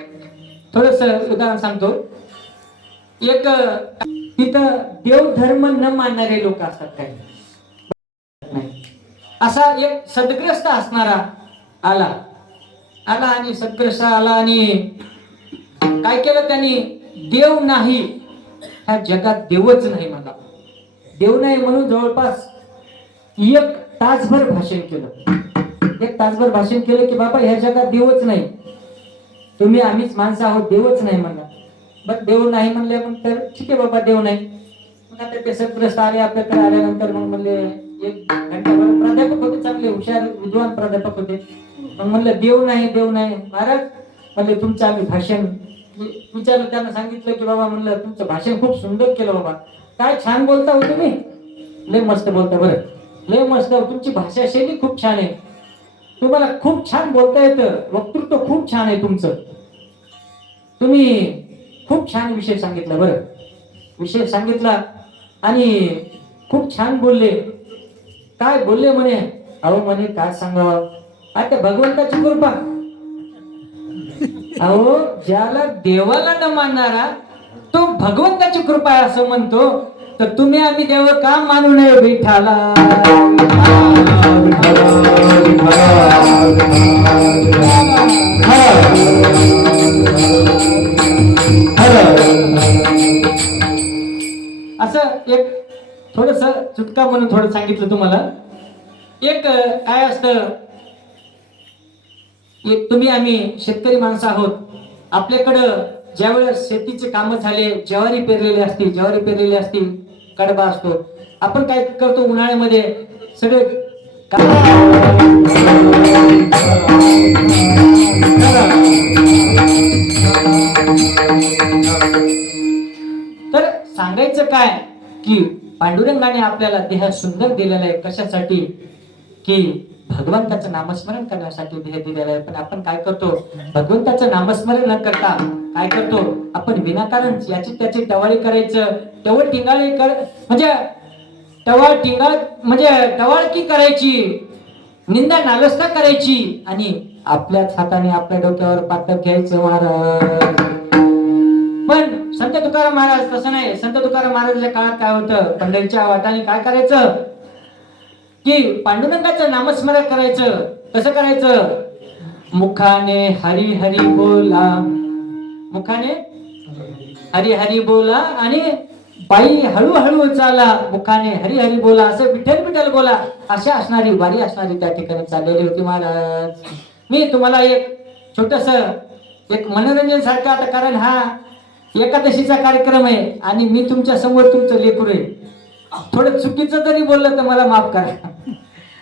थोडस उदाहरण सांगतो. एक तिथं देवधर्म न मानणारे लोक असतात काही. असा एक सदग्रस्त असणारा आला आणि सदग्रस्त आला आणि काय केलं त्यांनी, देव नाही ह्या जगात, देवच नाही मला, देव नाही म्हणून जवळपास 1 तासभर भाषण केलं. 1 तासभर भाषण केलं की बाबा ह्या जगात देवच नाही, तुम्ही आम्हीच माणसं आहोत, देवच नाही म्हणला. बट देव नाही म्हणले मग तर ठीक आहे बाबा, देव नाही. मग आता ते सदग्रस्त आले आपल्याकडे. आल्यानंतर मग म्हणले 1 घंटाभर, प्राध्यापक होते, चांगले हुशार विद्वान प्राध्यापक होते. मग म्हणलं देव नाही, देव नाही. महाराज म्हणले तुमचं आम्ही भाषण विचारलं, त्यांना सांगितलं की बाबा म्हणलं तुमचं भाषण खूप सुंदर केलं बाबा, काय छान बोलता हो तुम्ही, लय मस्त बोलता, बरं लय मस्त, तुमची भाषा शैली खूप छान आहे, तुम्हाला खूप छान बोलता येतं, वक्तृत्व खूप छान आहे तुमचं, तुम्ही खूप छान विषय सांगितला, बरं विषय सांगितला आणि खूप छान बोलले. काय बोलले म्हणे, अहो म्हणे काय सांगावं, आता भगवंताची कृपा. अहो ज्याला देवाला न मानणारा तो भगवंताची कृपा आहे असं म्हणतो, तर तुम्ही आम्ही देव का मानू नये विठ्ठला. असं एक थोडस चुटका म्हणून थोडं सांगितलं तुम्हाला. एक काय असतं, एक तुम्ही आम्ही शेतकरी माणसं आहोत. आपल्याकडं ज्यावेळेस शेतीचे कामं झाले, ज्वारी पेरलेली असतील, कडबा असतो, आपण काय करतो उन्हाळ्यामध्ये सगळे तर सांगायचं काय की पांडुरंगाने आपल्याला देह सुंदर दिलेला आहे. कशासाठी, की भगवंताचं नामस्मरण करण्यासाठी देह दिलेला आहे. पण आपण काय करतो, भगवंताचं नामस्मरण न करता काय करतो, आपण विनाकारण याची त्याची टवाळी करायचं, टवळ टिंगाळी म्हणजे टवाळकी करायची, निंदा नालस्ता करायची आणि आपल्याच हाताने आपल्या डोक्यावर पातक घ्यायचं महाराज. पण संत तुकाराम महाराज तसं नाही. संत तुकाराम महाराजांच्या काळात काय होतं, पंढरीच्या वाटाने काय करायचं की पांडुरंगाचं नामस्मरण करायचं. कसं करायचं, मुखाने हरी हरी बोला, मुखाने हरी हरी बोला आणि पायी हळूहळू चाला, मुखाने हरी हरी बोला, असं विठ्ठल विठ्ठल बोला, अशा असणारी वारी असणारी त्या ठिकाणी चाललेली होती महाराज. मी तुम्हाला एक छोटस एक मनोरंजन सारखं, आता कारण हा एकादशीचा कार्यक्रम आहे आणि मी तुमच्या समोर तुमचं लेकरू आहे, थोडं चुकीचं जरी बोललं तर मला माफ करा.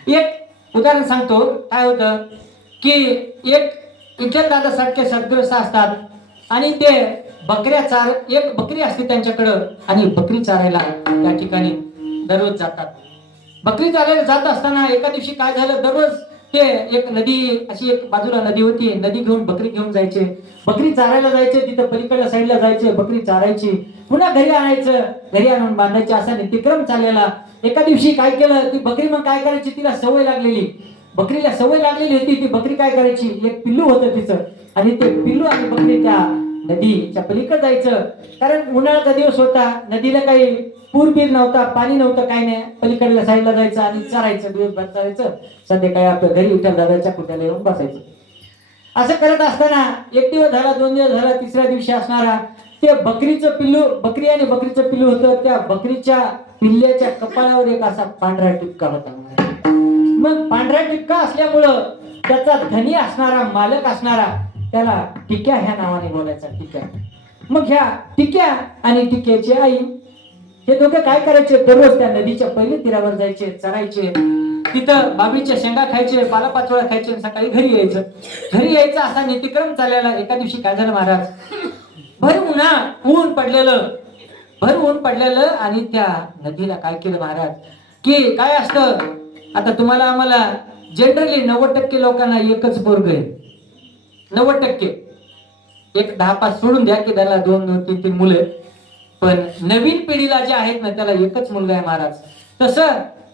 एक उदाहरण सांगतो. काय होतं की एक विठ्ठल दादा सारखे सद्ग्रस्त असतात आणि ते एक बकरी असते त्यांच्याकडं आणि बकरी चारायला त्या ठिकाणी दररोज जातात. बकरी चारायला जात असताना एका दिवशी काय झालं, दररोज ते एक नदी, अशी एक बाजूला नदी होती, नदी घेऊन बकरी घेऊन जायचे, बकरी चारायला जायचे, तिथं पलीकडल्या साईडला जायचे, बकरी चारायची, पुन्हा घरी आणायचं, घरी आणून बांधायचे, असा नित्यक्रम चाललेला. एका दिवशी काय केलं, ती बकरी मग काय करायची, तिला सवय लागलेली, बकरीला सवय लागलेली होती. ती बकरी काय करायची, एक पिल्लू होतं तिचं आणि ते पिल्लू आणि बकरी त्या नदीच्या पलीकडे जायचं. कारण उन्हाळ्याचा दिवस होता, नदीला काही पूरबीर नव्हता, पाणी नव्हतं, काही नाही, पलीकडल्या साईडला जायचं आणि चरायचं, दिवसभर चरायचं, संध्याकाळी आपल्या घरी विठ्ठल दादाच्या कुट्याला येऊन बसायचं. असं करत असताना 1 दिवस झाला, 2 दिवस झाला, 3ऱ्या दिवशी असणारा ते बकरीचं पिल्लू, बकरी आणि बकरीचं पिल्लू होतं, त्या बकरीच्या पिल्ल्याच्या कपाळावर एक असा पांढरा टिपका होता. मग पांढरा टिपका असल्यामुळं त्याचा धनी असणारा, मालक असणारा त्याला टिक्या ह्या नावाने बोलायचा, टिक्या. मग ह्या टिक्या आणि टिक्याची आई हे दोघं काय करायचे, दररोज त्या नदीच्या पहिले तीरावर जायचे, चरायचे, तिथं बाबीच्या शेंगा खायचे, पालापाचोळा खायचे, सकाळी घरी यायचं. घरी यायचं असा नीतिक्रम चाललेला. एका दिवशी काय झालं महाराज, भर ऊन पडलेलं आणि त्या नदीला काय केलं महाराज, की काय असतं आता तुम्हाला आम्हाला जनरली 90% लोकांना एकच पोरग आहे. 90%. एक 10-5 सोडून द्या की त्याला 2-2, 3-3 मुलं. पण नवीन पिढीला जे आहेत ना त्याला एकच मुलगा आहे महाराज. तसं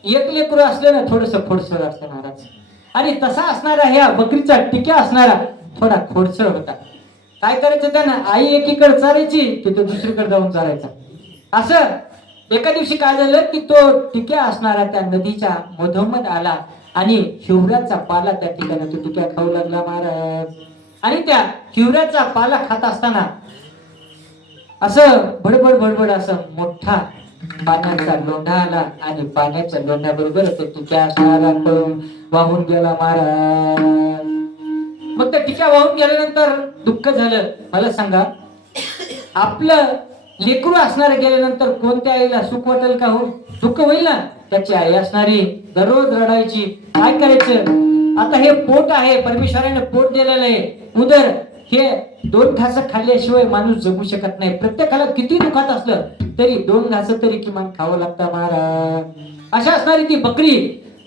एक लेकरू असलं ना थोडंसं खोडसळ असतं महाराज. आणि तसा असणारा ह्या बकरीचा टिक्या असणारा थोडा खोडसळ होता. काय करायचं त्यानं, आई एकीकडे चारायची की तो दुसरीकडे जाऊन चारायचा. असं एका दिवशी काय झालं की तो टिक्या असणारा त्या नदीच्या मधोमध आला आणि हिवऱ्याचा पाला त्या ठिकाणी तो टिक्या खाऊ लागला महाराज. आणि त्या हिवऱ्याचा पाला खात असताना असं बडबड असं मोठा पाण्याचा लोंढा आला आणि पाण्याच्या लोंढ्याबरोबर तो टिक्या असणारा वाहून गेला महाराज. मग त्या टिक्या वाहून गेल्यानंतर दुःख झालं. मला सांगा, आपलं लेकरू असणारे गेल्यानंतर कोणत्या आईला सुख वाटेल का? हो, दुःख होईल ना. त्याची आई असणारी दररोज रडायची. काय करायचं, आता हे पोट आहे, परमेश्वराने पोट दिलेलं आहे, उदर, हे 2 घास खाल्ल्याशिवाय माणूस जगू शकत नाही. प्रत्येकाला किती दुखात असलं तरी 2 घास तरी किमान खावं लागतं महाराज. अशा असणारी ती बकरी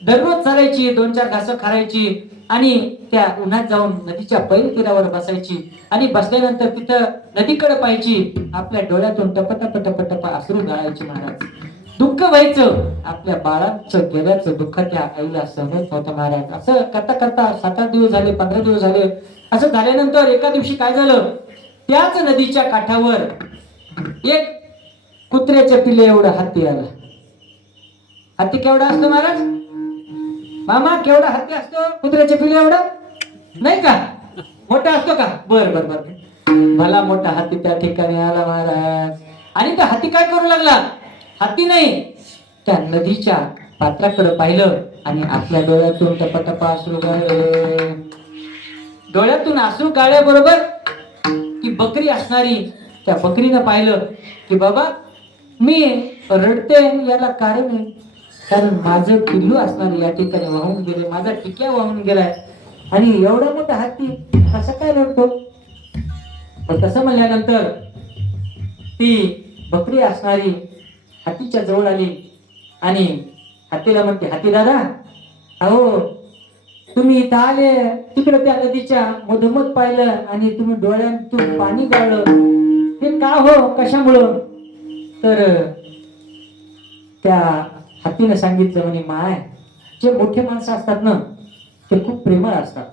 दररोज चरायची, 2-4 घास खायची आणि त्या उन्हात जाऊन नदीच्या पैल तीरावर बसायची आणि बसल्यानंतर तिथं नदीकडे पाहायची. आपल्या डोळ्यातून टप अश्रू गळायचे महाराज. दुःख व्हायचं, आपल्या बाळाचं गेल्याचं दुःख त्या आईला सहन होत नव्हतं महाराज. असं करता करता 7-8 दिवस झाले, 15 दिवस झाले. असं झाल्यानंतर एका दिवशी काय झालं, त्याच नदीच्या काठावर एक कुत्र्याच्या पिल्ले एवढा हत्ती आला. हत्ती केवढा असतो महाराज? मामा, केवढा हत्ती असतो? कुत्र्याच्या पिल्ले एवढा नाही का? मोठा असतो का? बर. मला मोठा हत्ती त्या ठिकाणी आला महाराज. आणि त्या हत्ती काय करू लागला, हत्ती नाही, त्या नदीच्या पात्राकडे पाहिलं आणि आपल्या डोळ्यातून टपटप अश्रू गाळले. डोळ्यातून अश्रू गाळल्याबरोबर ती बकरी असणारी त्या बकरीनं पाहिलं की बाबा मी रडते याला कारण आहे, कारण माझं पिल्लू असणारे या ठिकाणी वाहून गेले, माझा टिक्या वाहून गेलाय आणि एवढा मोठा हत्ती कसं काय रडतो. पण तसं म्हणल्यानंतर ती बकरी असणारी हत्तीच्या जवळ आली आणि हत्तीला म्हणते, हत्ती दादा, अहो तुम्ही इथं आले, तिकडे त्या नदीच्या मधोमध पाहिलं आणि तुम्ही डोळ्यातून पाणी गाळलं, हे का हो, कशामुळं? तर त्या हत्तीनं सांगितलं म्हणे, माय, जे मोठे माणसं असतात ना ते खूप प्रेमळ असतात.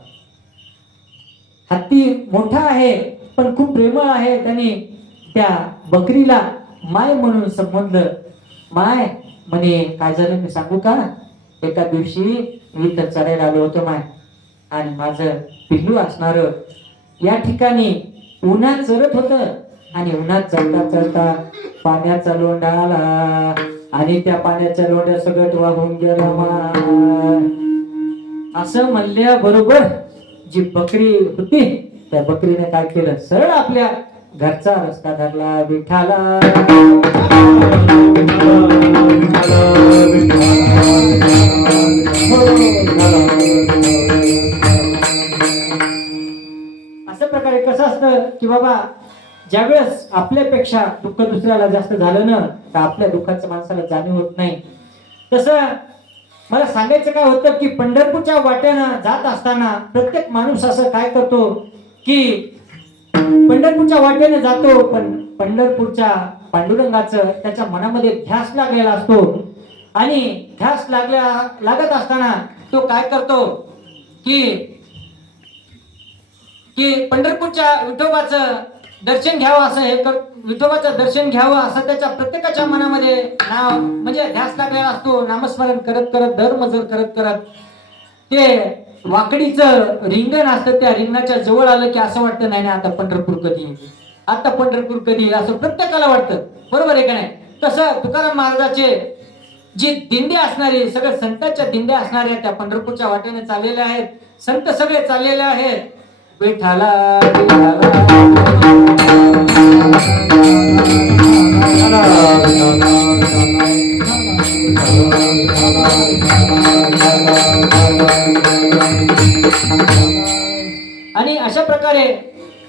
हत्ती मोठा आहे पण खूप प्रेमळ आहे. त्यांनी त्या बकरीला माय म्हणून संबोधलं. माय म्हणे, काय झालं मी सांगू का? एका दिवशी मी तर चरायला आलो होतो माय, आणि माझं पिल्लू असणार या ठिकाणी उन्हात चरत होत आणि उन्हात चरता पाण्याचा लोंढा आला आणि त्या पाण्याच्या लोंढ्या सगळं वाहून गेला माय. असं म्हणल्याबरोबर जी बकरी होती त्या बकरीने काय केलं, सरळ आपल्या घरचा रस्ता धरला. विठाला अशा प्रकारे कसं असतं की बाबा ज्यावेळेस आपल्यापेक्षा दुःख दुसऱ्याला जास्त झालं ना तर आपल्या दुःखाचं माणसाला जाणीव होत नाही. तसं मला सांगायचं काय होतं की पंढरपूरच्या वाट्यानं जात असताना प्रत्येक माणूस असं काय करतो की पंढरपूरच्या वाटेने जातो, पण पंढरपूरच्या पांडुरंगाचं त्याच्या मनामध्ये ध्यास लागलेला असतो आणि ध्यास लागत असताना तो काय करतो की पंढरपूरच्या विठोबाचं दर्शन घ्यावं असं विठोबाचं दर्शन घ्यावं असं त्याच्या प्रत्येकाच्या मनामध्ये नाव म्हणजे ध्यास लागलेला असतो. नामस्मरण करत करत धर्मजर करत ते वाकडीचं रिंगण असतं, त्या रिंगणाच्या जवळ आलं की असं वाटतं, नाही आता पंढरपूर कधी, आता पंढरपूर कधी, असं प्रत्येकाला वाटतं. बरोबर आहे का नाही? तसं तुकाराम महाराजाचे जी दिंड्या असणारी, सगळ्या संतांच्या दिंड्या असणाऱ्या त्या पंढरपूरच्या वाटेने चाललेल्या आहेत. संत सगळे चाललेले आहेत विठ्ठला विठ्ठला आणि अशा प्रकारे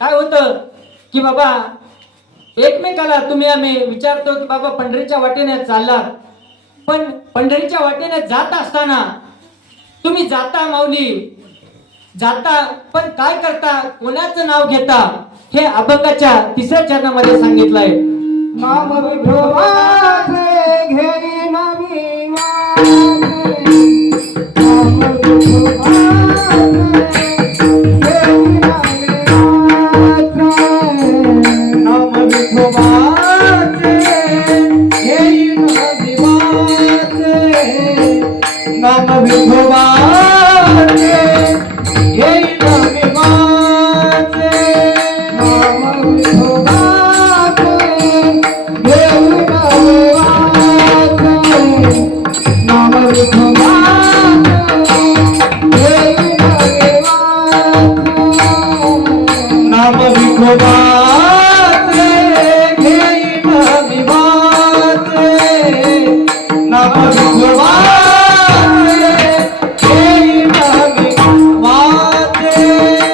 काय होतं की बाबा एकमेकाला तुम्ही आम्ही विचारतो की बाबा पंढरीच्या वाटेने चाललात, पण पंढरीच्या वाटेने जात असताना तुम्ही जाता माऊली जाता, पण काय करता, कोणाचं नाव घेता, हे अभंगाच्या 3ऱ्या चरणामध्ये सांगितलंय. नाम विठोबाचे घेई नवी नाम विठोबाचे घेई नवी नाम विठोबाचे घेई नवी नाम विठोबाचे घेई नाम विठोबाचे घेई नाम विठोबाचे घेई नाम विठोबाचे घेई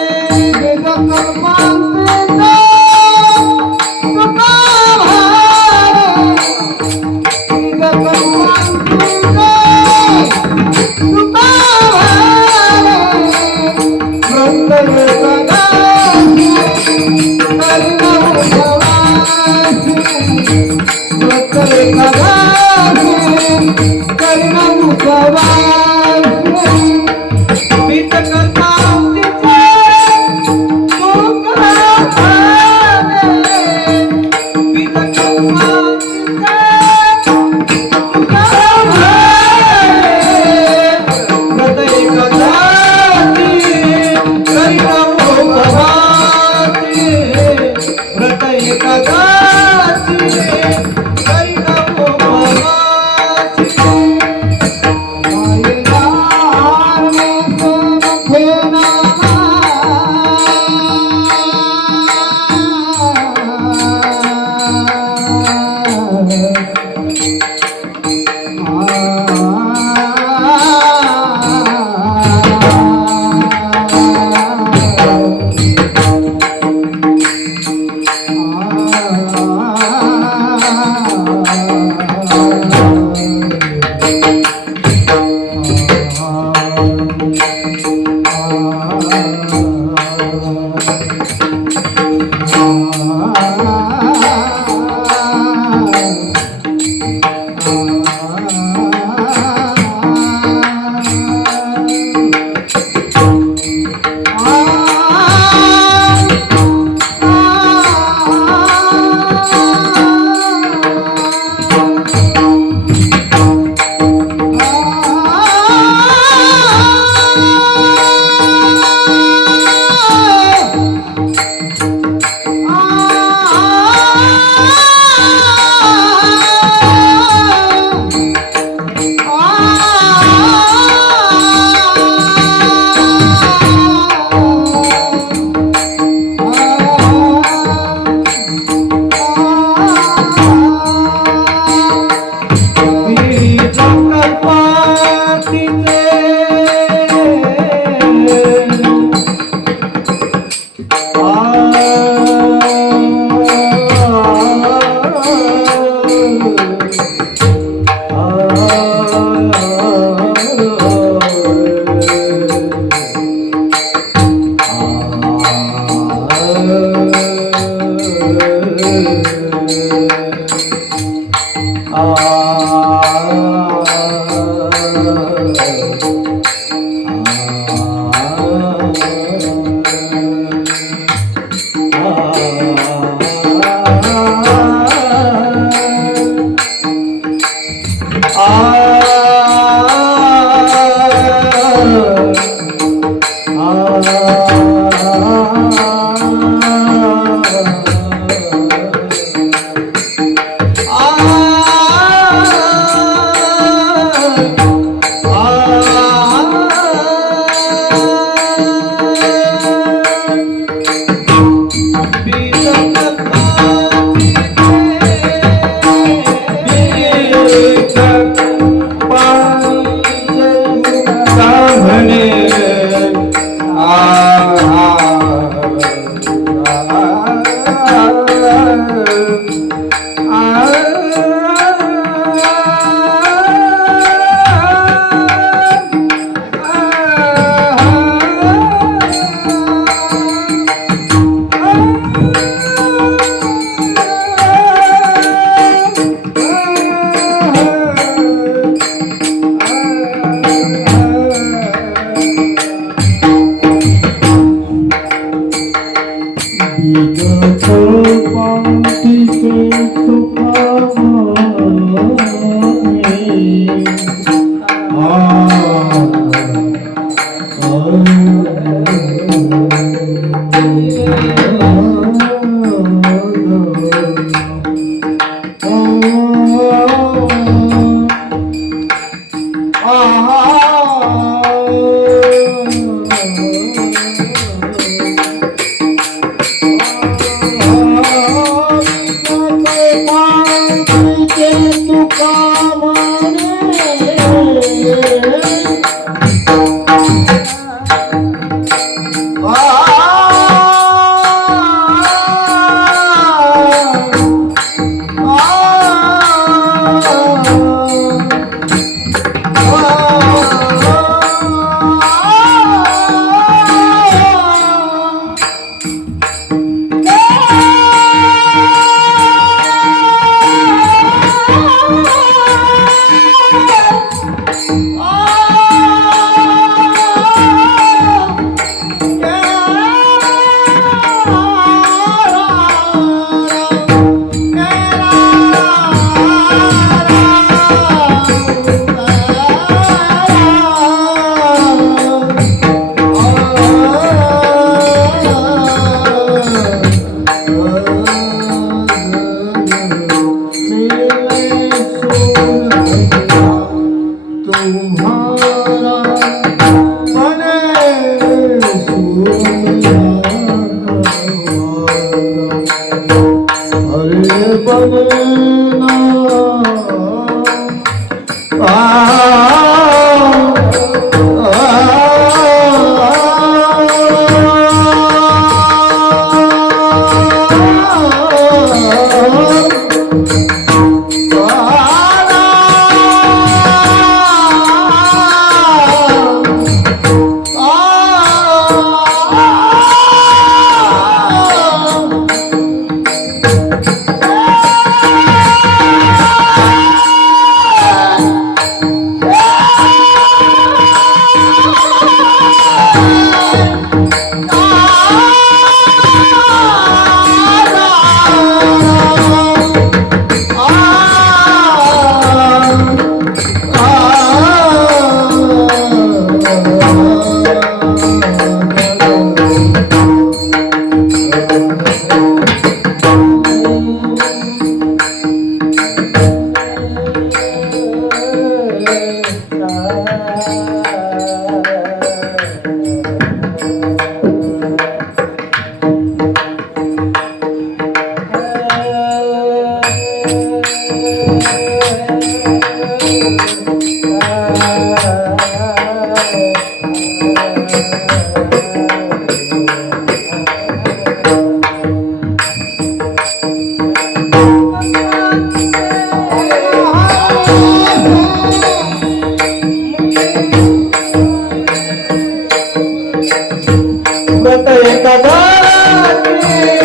व्रत एकादशी करीना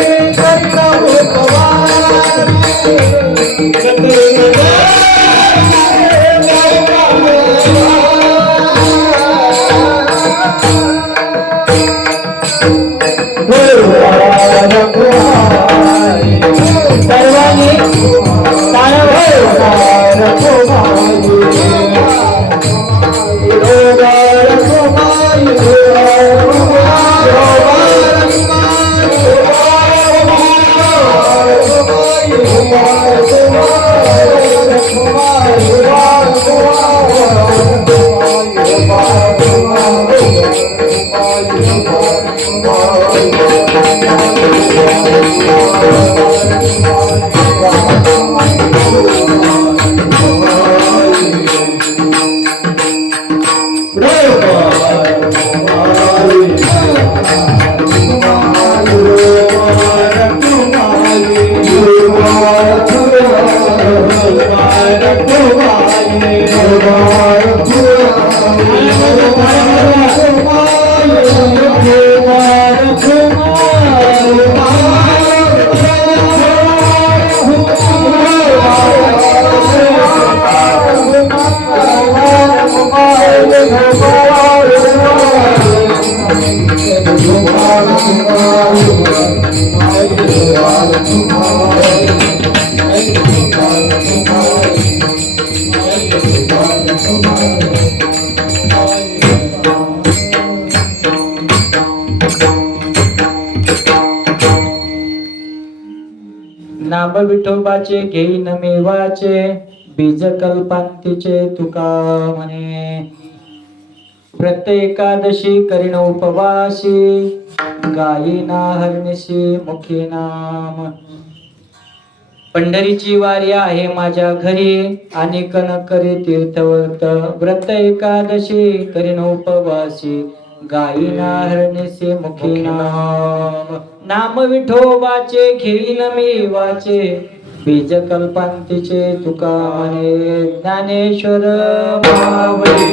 उपवासी व्रत सर्वांनी नाम विठोबाचे घेईन मेवाचे बीज कल्पांतीचे तुका म्हणे. प्रत्येक एकादशी करीन उपवासी गायीना हरनिशी मुखी नाम. पंढरीची वारी आहे माझ्या घरी आणि कन करे तीर्थवर्त. व्रत एकादशी करीन उपवासी गायीना हरनिशी मुखी नाम. नाम विठोबाचे घेईन मी वाचे बीज कल्पांतीचे तुका म्हणे. ज्ञानेश्वर मावळे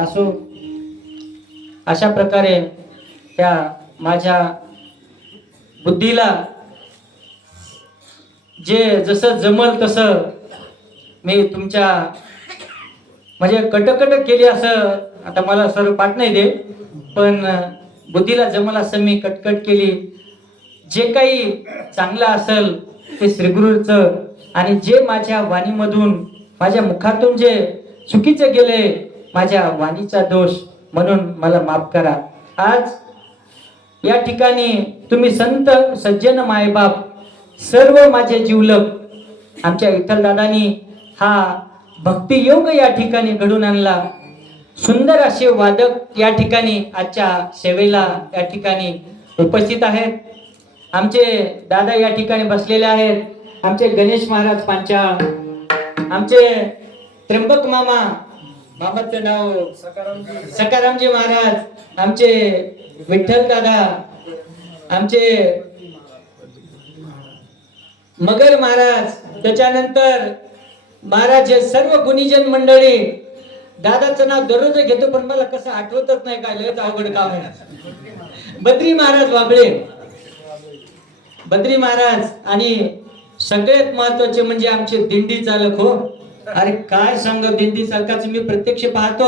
असो. अशा प्रकारे त्या माझ्या बुद्धीला जे जसं जमल तसं मी तुमच्या म्हणजे कटकट केली असं आता मला सर्व पाठ नाही दे, पण बुद्धीला जमल असं मी कटकट केली. जे काही चांगलं असेल ते श्रीगुरूचं, आणि जे माझ्या वाणीमधून माझ्या मुखातून जे चुकीचं गेले माझ्या वाणीचा दोष, म्हणून मला माफ करा. आज या ठिकाणी तुम्ही संत सज्जन मायबाप सर्व माझे जिवलग आमच्या विठ्ठल दादांनी हा भक्तियोग या ठिकाणी घडून आणला. सुंदर असे वादक या ठिकाणी आजच्या सेवेला या ठिकाणी उपस्थित आहेत. आमचे दादा या ठिकाणी बसलेले आहेत. आमचे गणेश महाराज पांचाळ, आमचे त्र्यंबक मामा, मामाचं नाव सकारामजी महाराज, आमचे विठ्ठल दादा, आमचे मगर महाराज, त्याच्यानंतर महाराज हे सर्व गुणीजन मंडळी. दादाचं नाव दररोज घेतो पण मला कसं आठवतच नाही, काय लयच अवघड काम आहे. बद्री महाराज वागळे, बद्री महाराज, आणि सगळ्यात महत्वाचे म्हणजे आमचे दिंडी चालक हो अरे काय सांग दिंडी चालकाच मी प्रत्यक्ष पाहतो.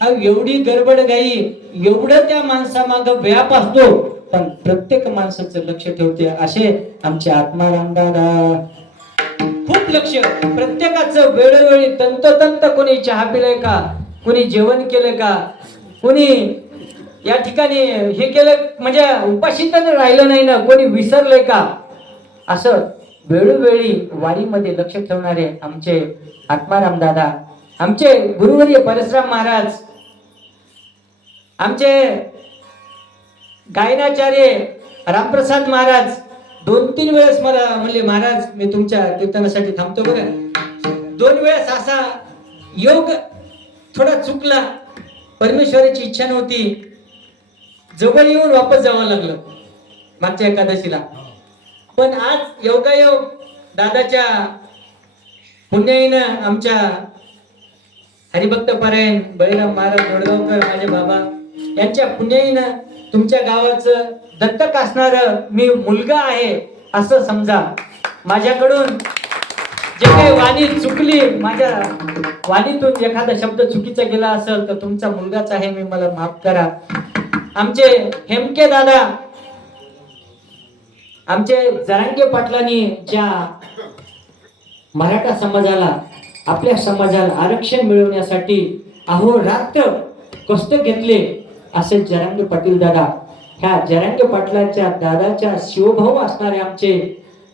अहो, एवढी गडबड गाई, एवढं त्या माणसामाग व्याप असतो, पण प्रत्येक माणसाचं लक्ष ठेवते. असे आमचे आत्माराम दादा खूप लक्ष, प्रत्येकाचं वेळोवेळी तंतोतंत. कोणी चहा पिलंय का, कोणी जेवण केलं का, कोणी या ठिकाणी हे केलं म्हणजे उपाशी तर राहिलं नाही ना, कोणी विसरलंय का, असं वेळोवेळी वारीमध्ये लक्ष ठेवणारे आमचे आत्माराम दादा, आमचे गुरुवर्य परशुराम महाराज, आमचे गायनाचार्य रामप्रसाद महाराज 2-3 वेळेस मला म्हणले, महाराज मी तुमच्या कीर्तनासाठी थांबतो बरं. 2 वेळेस असा योग थोडा चुकला, परमेश्वराची इच्छा नव्हती, जवळ येऊन वापस जावं लागलं मागच्या एकादशीला. पण आज योगायोग दादाच्या पुण्याईनं, आमच्या हरिभक्त पारायण बळीराम महाराज जोडगावकर माझे बाबा यांच्या पुण्याईनं तुमच्या गावाचं दत्तक असणार मी मुलगा आहे असं समजा. माझ्याकडून जे काही वाणी चुकली, माझ्या वाणीतून एखादा शब्द चुकीचा गेला असेल तर तुमचा मुलगाच आहे मी, मला माफ करा. आमचे हेमके दादा, आमचे जरांगे पाटलांनी ज्या मराठा समाजाला, आपल्या समाजाला आरक्षण मिळवण्यासाठी अहोरात्र कष्ट घेतले, असे जरांगे पाटील दादा, ह्या जरांगे पाटलांच्या दादाच्या शिवभाऊ असणारे आमचे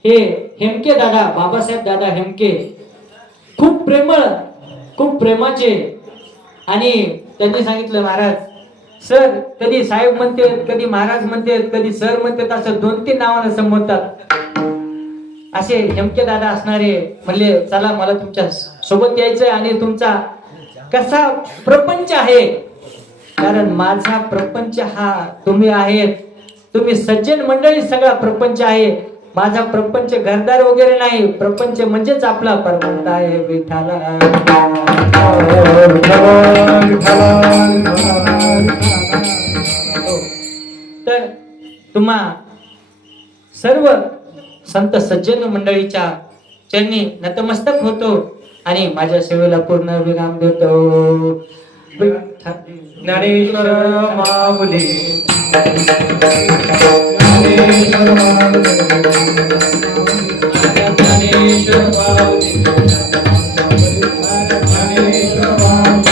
हे हेमके दादा, बाबासाहेब दादा हेमके, खूप प्रेमळ, खूप प्रेमाचे. आणि त्यांनी सांगितलं, महाराज सर, कधी साहेब म्हणते, कधी महाराज म्हणते, कधी सर म्हणते, असं 2-3 नावानं संबोधतात. असे हेमके दादा असणारे म्हणले, चला मला तुमच्या सोबत यायचंय आणि तुमचा कसा प्रपंच आहे, कारण माझा प्रपंच हा तुम्ही आहेत, तुम्ही सज्जन मंडळी, सगळा प्रपंच आहे. माझा प्रपंच घरदार वगैरे नाही, प्रपंच म्हणजेच आपला परमात्मा आहे विठाला. तर तुम्हा सर्व संत सज्जन मंडळीच्या चरणी नतमस्तक होतो आणि माझ्या सेवेला पूर्ण विराम देतो. ज्ञानेश्वर माऊली, ज्ञानेश्वर माऊली, ज्ञानेश्वर माऊली, ज्ञानेश्वर माऊली.